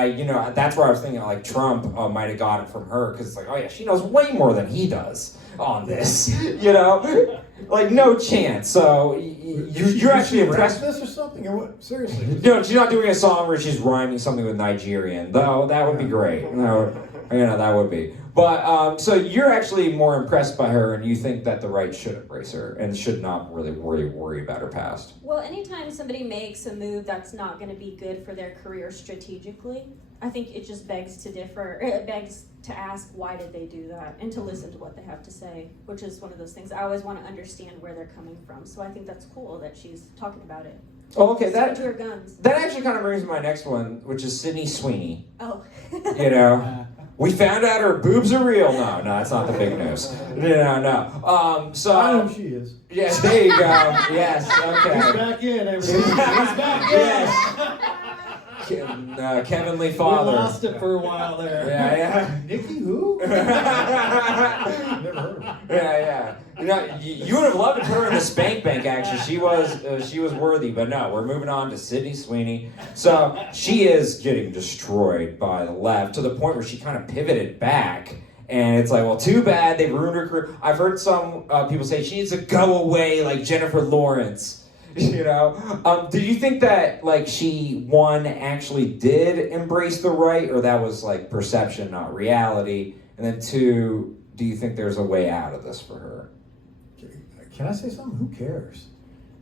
that's where I was thinking like Trump might have got it from her because it's like, oh yeah, she knows way more than he does on this, like no chance. So you're actually impressed. This or something or what? Seriously. No, she's not doing a song where she's rhyming something with Nigerian, though. That would be great. That would be. But so you're actually more impressed by her, and you think that the right should embrace her and should not really worry about her past. Well, anytime somebody makes a move that's not going to be good for their career strategically, I think it just begs to differ. It begs to ask why did they do that, and to listen to what they have to say, which is one of those things I always want to understand where they're coming from. So I think that's cool that she's talking about it. Oh, okay. Stick to her guns. That actually kind of brings me to my next one, which is Sydney Sweeney. Oh. We found out her boobs are real. No, that's not the big news. No. So I know who she is. yes, there you go. Yes, okay. He's back in, everybody. He's back in. Yes. Kevinly We Father. lost it for a while there. Yeah. Nicki who? Never heard of her. Yeah. You would have loved to put her in the spank bank. Actually, she was worthy. But no, we're moving on to Sydney Sweeney. So she is getting destroyed by the left to the point where she kind of pivoted back. And it's like, well, too bad they ruined her career. I've heard some people say she needs to go away like Jennifer Lawrence. Do you think that like she actually did embrace the right, or that was like perception, not reality? And then two, do you think there's a way out of this for her? Can I say something? Who cares?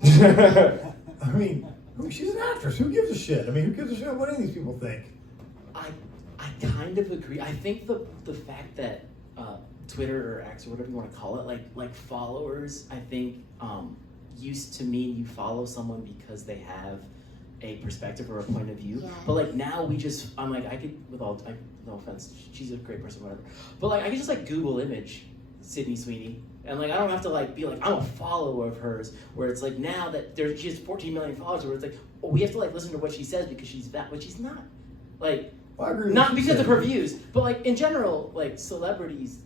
I mean, she's an actress. Who gives a shit? I mean, who gives a shit what any of these people think? I kind of agree. I think the fact that Twitter or X or whatever you want to call it, like followers, I think used to mean you follow someone because they have a perspective or a point of view. Yeah. But like now I'm like, I could, no offense, she's a great person, whatever. But like I could just like Google image Sydney Sweeney. And like I don't have to like be like I'm a follower of hers. Where it's like now that she has 14 million followers, where it's like we have to like listen to what she says because she's that, but she's not. Like Well, I agree with not what you because said. of her views, but like in general, like celebrities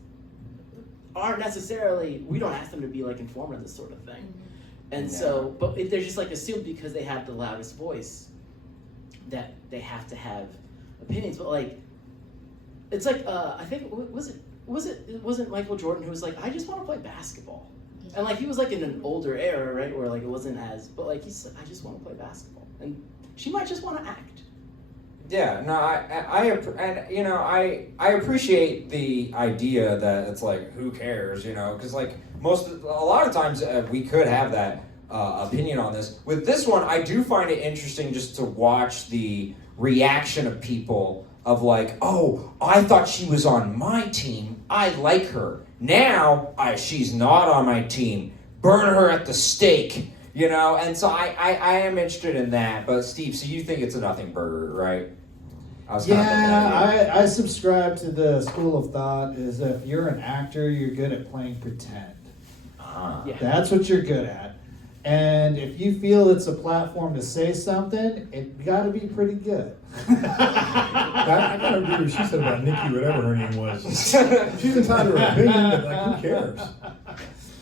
aren't necessarily. We don't ask them to be like informed on this sort of thing. And so, but they're just like assumed because they have the loudest voice that they have to have opinions. But like, it's like I think it wasn't Michael Jordan who was like, I just want to play basketball, and like he was like in an older era, right, where like it wasn't as, but like he said, I just want to play basketball, and she might just want to act. Yeah, no, I appreciate the idea that it's like, who cares, because like a lot of times we could have that opinion on this. With this one, I do find it interesting just to watch the reaction of people of like, oh, I thought she was on my team, I like her. Now, she's not on my team. Burn her at the stake, And so I am interested in that. But Steve, so you think it's a nothing burger, right? I subscribe to the school of thought is if you're an actor, you're good at playing pretend. Yeah. That's what you're good at. And if you feel it's a platform to say something, it got to be pretty good. I gotta agree with what she said about Nicki, whatever her name was. She's entitled to her opinion, but like, who cares?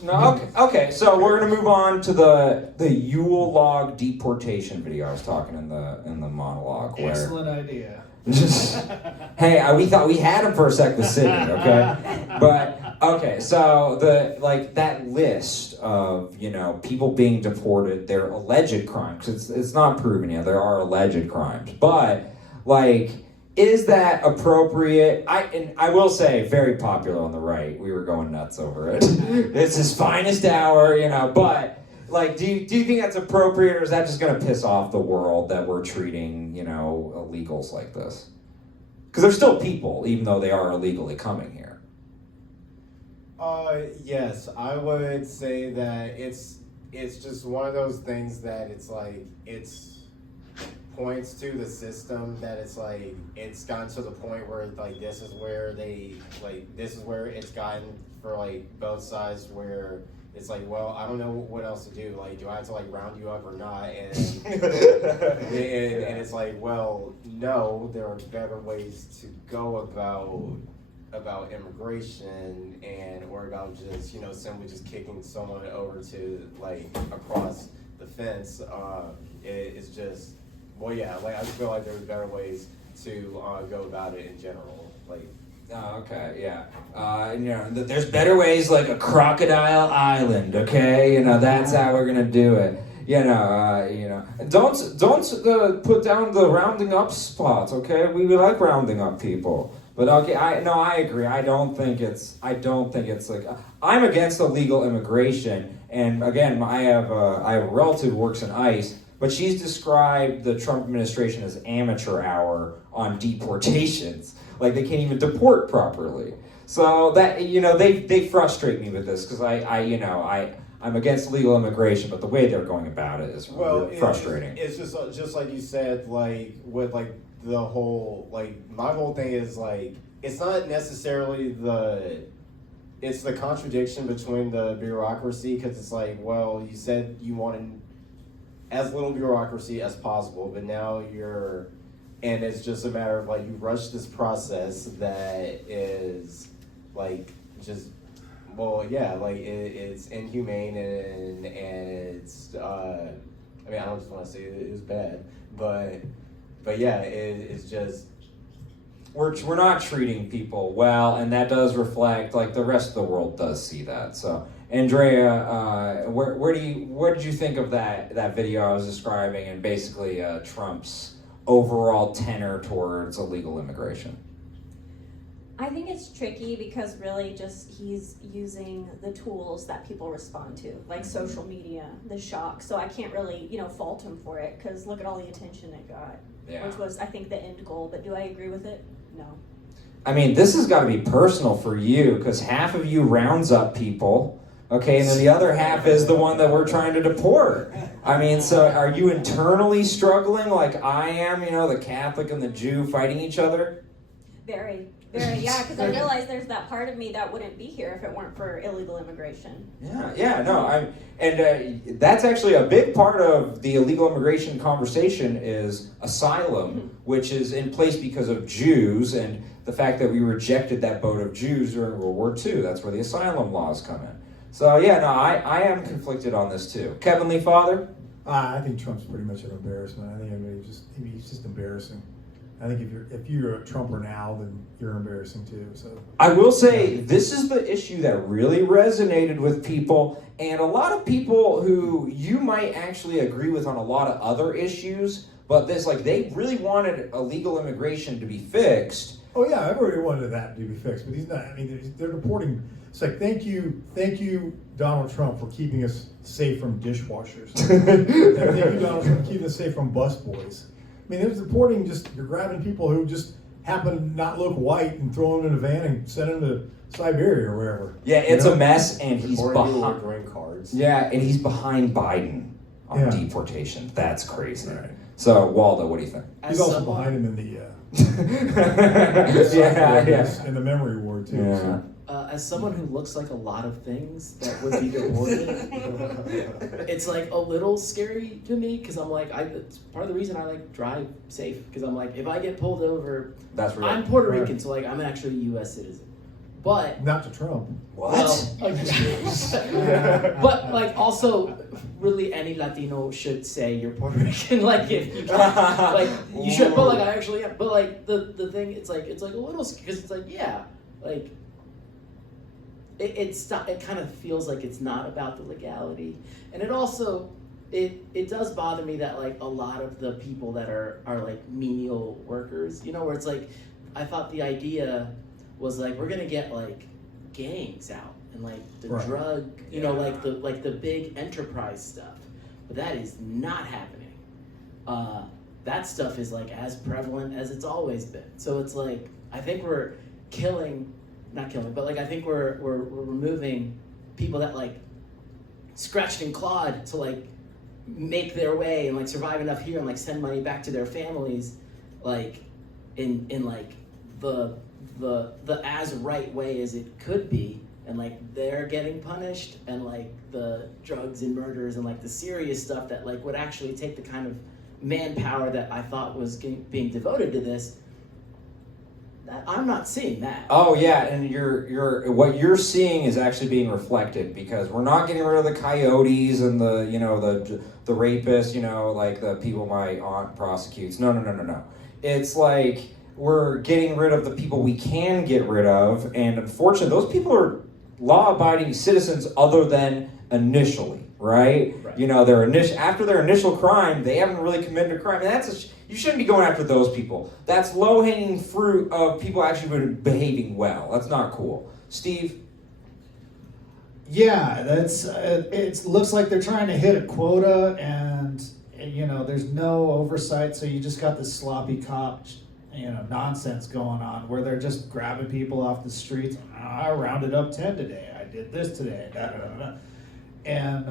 No, okay. So we're gonna move on to the Yule log deportation video I was talking in the monologue. Where Excellent idea. hey, we thought we had him for a sec with Sydney, okay? But okay, so that list of people being deported, their alleged crimes. It's not proven yet. There are alleged crimes, but is that appropriate? I will say, very popular on the right. We were going nuts over it. It's his finest hour, But do you think that's appropriate, or is that just going to piss off the world that we're treating illegals like this? Because they're still people, even though they are illegally coming here. Yes, I would say that it's just one of those things that it's points to the system that it's gotten to the point where this is where it's gotten for both sides, where it's well, I don't know what else to do. Do I have to round you up or not? And and it's well, no, there are better ways to go about immigration or about just simply just kicking someone over to across the fence. It's just, well, yeah, I just feel there's better ways to go about it in general. Oh, okay, yeah. There's better ways, like a crocodile island, okay? That's how we're gonna do it. Don't put down the rounding up spots, okay? We like rounding up people. But okay, I agree. I don't think it's I'm against illegal immigration. And again, I have a relative who works in ICE, but she's described the Trump administration as amateur hour on deportations. They can't even deport properly. So that they frustrate me with this because I'm against legal immigration, but the way they're going about it is frustrating. It's just like you said, with the whole my whole thing is it's not necessarily it's the contradiction between the bureaucracy, because it's well, you said you wanted as little bureaucracy as possible, but now and it's just a matter of you rush this process that is just, well, yeah, it's inhumane and it's I don't just want to say it was bad, but yeah, it's just we're not treating people well, and that does reflect the rest of the world does see that. So Endrea, what did you think of that video I was describing, and basically Trump's overall tenor towards illegal immigration? I think it's tricky because really just he's using the tools that people respond to, like social media, the shock. So I can't really, fault him for it, because look at all the attention it got, which was, I think, the end goal. But do I agree with it? No. I mean, this has got to be personal for you, because half of you rounds up people, okay, and then the other half is the one that we're trying to deport. I mean, so are you internally struggling like I am, the Catholic and the Jew fighting each other? Very, yeah, because I realize there's that part of me that wouldn't be here if it weren't for illegal immigration. And that's actually a big part of the illegal immigration conversation is asylum, which is in place because of Jews and the fact that we rejected that boat of Jews during World War II. That's where the asylum laws come in. So I am conflicted on this too. Heavenly Father? I think Trump's pretty much an embarrassment. I think he's just embarrassing. I think if you're a Trumper now, then you're embarrassing too. So I will say this is the issue that really resonated with people, and a lot of people who you might actually agree with on a lot of other issues, but this they really wanted illegal immigration to be fixed. Oh yeah, everybody wanted that to be fixed, but he's not. I mean, they're deporting. It's thank you, Donald Trump, for keeping us safe from dishwashers. Thank you, Donald Trump, for keeping us safe from busboys. I mean, there's deporting. You're grabbing people who just happen to not look white and throwing them in a van and sending them to Siberia or wherever. Yeah, it's a mess, and he's behind. green cards. Yeah, and he's behind Biden on deportation. That's crazy. Right. So Waldo, what do you think? He's also behind him in the in the memory ward too. Yeah. So. As someone who looks like a lot of things that would be deported, it's a little scary to me, because I'm it's part of the reason I drive safe, because I'm if I get pulled over, that's real. I'm Puerto Rican, so I'm actually a U.S. citizen. But Not to Trump. What? But like also, really, any Latino should say you're Puerto Rican. Like if you can, like you should. But like I actually am. But like the thing, it's like a little because it's like yeah, like it's not. It kind of feels like it's not about the legality, and it also it does bother me that like a lot of the people that are like menial workers, you know, where it's like I thought the idea was like we're gonna get like gangs out and like the Right. drug, you know, like the big enterprise stuff, but that is not happening. That stuff is like as prevalent as it's always been. So it's like I think we're not killing, but like I think we're removing people that like scratched and clawed to like make their way and like survive enough here and like send money back to their families, like in like the as right way as it could be, and like they're getting punished, and like the drugs and murders and like the serious stuff that like would actually take the kind of manpower that I thought was being devoted to this. That I'm not seeing that. Oh yeah, and what you're seeing is actually being reflected because we're not getting rid of the coyotes and the the rapists, like the people my aunt prosecutes. No. It's like we're getting rid of the people we can get rid of, and unfortunately, those people are law-abiding citizens other than initially, right? They're after their initial crime, they haven't really committed a crime, and you shouldn't be going after those people. That's low-hanging fruit of people actually behaving well. That's not cool. Steve? Yeah, that's it looks like they're trying to hit a quota, and there's no oversight, so you just got this sloppy cop nonsense going on where they're just grabbing people off the streets. I rounded up 10 today. I did this today. And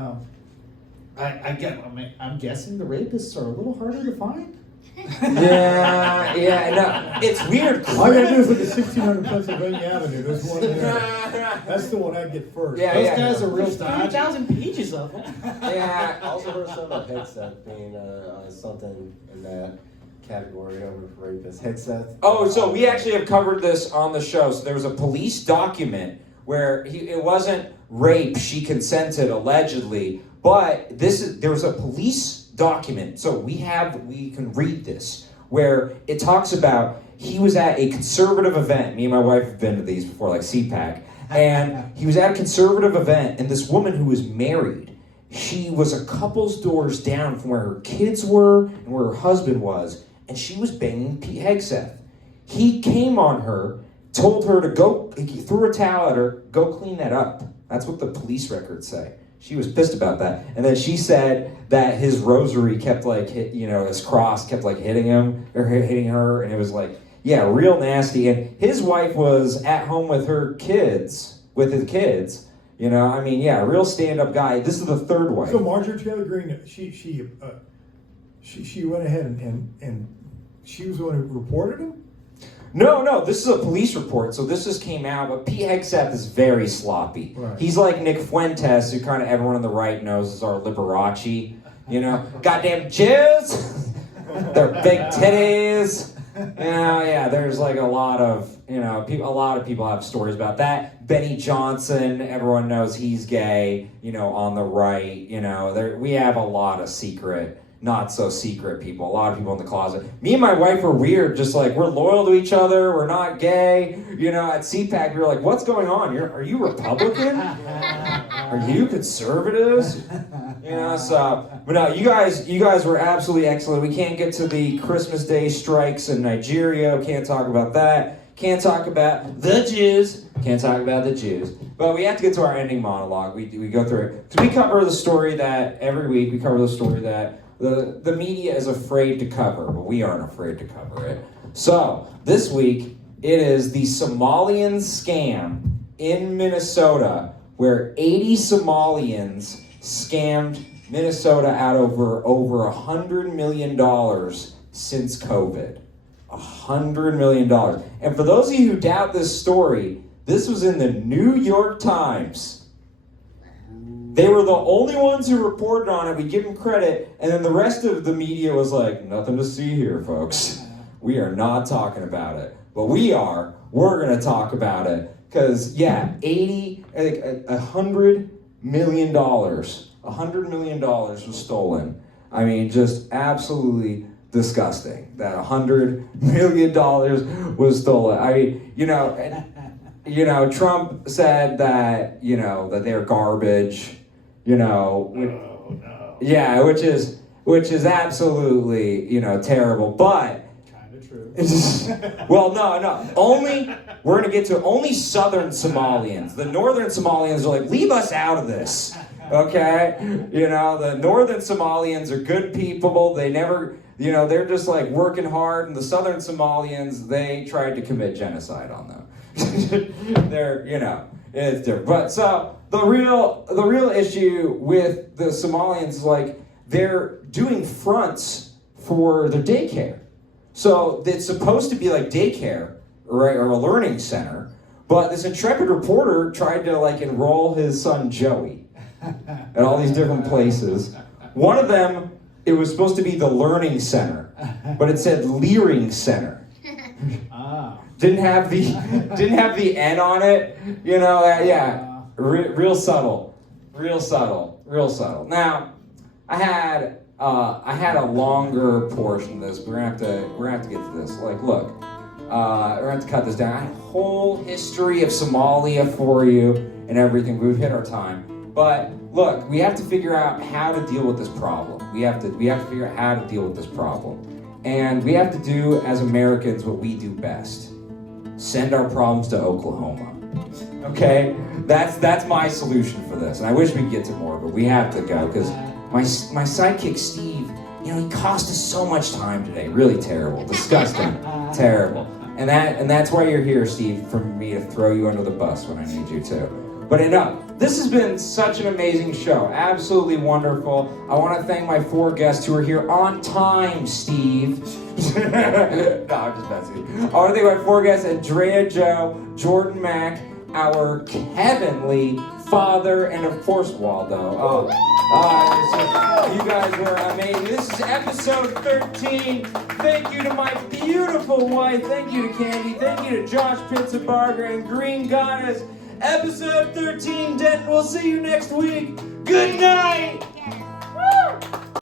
I'm guessing the rapists are a little harder to find. Yeah, no, it's weird. All I gotta do is look at 1600 Pennsylvania Avenue. There's one there. That's the one I get first. Yeah, Those guys are real dodgy. 3,000 pages of them. Yeah. I also heard something about headset being something in that category over rapists. Headset. Oh, so we actually have covered this on the show. So there was a police document where it wasn't rape, she consented allegedly, but there was a police document. So we can read this where it talks about he was at a conservative event. Me and my wife have been to these before, like CPAC, and he was at a conservative event, and this woman who was married, she was a couple's doors down from where her kids were and where her husband was, and she was banging Pete Hegseth. He came on her, told her to go, he threw a towel at her, go clean that up. That's what the police records say. She was pissed about that. And then she said that his rosary kept his cross kept like hitting him or hitting her. And it was like, yeah, real nasty. And his wife was at home with his kids. Real stand-up guy. This is the third wife. So Marjorie Taylor Greene, she went ahead and she was the one who reported him? No, this is a police report, so this just came out, but Pete Hegseth is very sloppy. Right. He's like Nick Fuentes, who kind of everyone on the right knows is our Liberace, goddamn Jews, their big titties, there's like a lot of people have stories about that. Benny Johnson, everyone knows he's gay, on the right, we have a lot of secret, not so secret people, a lot of people in the closet. Me and my wife are weird, just like we're loyal to each other, we're not gay. At CPAC, we were like, what's going on? Are you Republican? Are you conservatives? But no, you guys were absolutely excellent. We can't get to the Christmas Day strikes in Nigeria, can't talk about that. Can't talk about the Jews. Can't talk about the Jews. But we have to get to our ending monologue. We go through it. So we cover the story that every week, the media is afraid to cover, but we aren't afraid to cover it. So, this week, it is the Somalian scam in Minnesota, where 80 Somalians scammed Minnesota out over $100 million since COVID. $100 million. And for those of you who doubt this story, this was in the New York Times. They were the only ones who reported on it. We give them credit. And then the rest of the media was like, nothing to see here, folks. We are not talking about it. But we are. we're gonna talk about it. Cause yeah, $100 million was stolen. I mean, just absolutely disgusting that $100 million was stolen. I mean, Trump said that, that they're garbage, Oh, no. yeah, which is absolutely, terrible, but Kind of true. well, no. We're gonna get to only southern Somalians. The northern Somalians are like, leave us out of this. Okay? The northern Somalians are good people. They never, they're just like working hard, and the southern Somalians, they tried to commit genocide on them. They're, it's different. But so the real issue with the Somalians is like they're doing fronts for their daycare. So it's supposed to be like daycare, right, or a learning center, but this intrepid reporter tried to like enroll his son Joey at all these different places. One of them, it was supposed to be the learning center, but it said leering center. Ah. Didn't have the N on it, yeah, real subtle. Now, I had a longer portion of this. We're gonna have to get to this. Like, look, we're gonna have to cut this down. I had a whole history of Somalia for you and everything. We've hit our time, but look, we have to figure out how to deal with this problem. We have to figure out how to deal with this problem, and we have to do as Americans what we do best: send our problems to Oklahoma. Okay, that's my solution for this, and I wish we could get to more, but we have to go because my sidekick Steve, he cost us so much time today. Really terrible, disgusting, terrible, and that's why you're here, Steve, for me to throw you under the bus when I need you to. But enough. This has been such an amazing show, absolutely wonderful. I want to thank my 4 guests who are here on time, Steve. No, I'm just messing. I want to thank my 4 guests: Endrea, Joe, Jordan, Mack, our heavenly father, and of course Waldo. You guys were amazing. This is episode 13. Thank you to my beautiful wife. Thank you to Candy. Thank you to Josh Pitzenbarger and Green Goddess. Episode 13, Denton. We'll see you next week. Good night.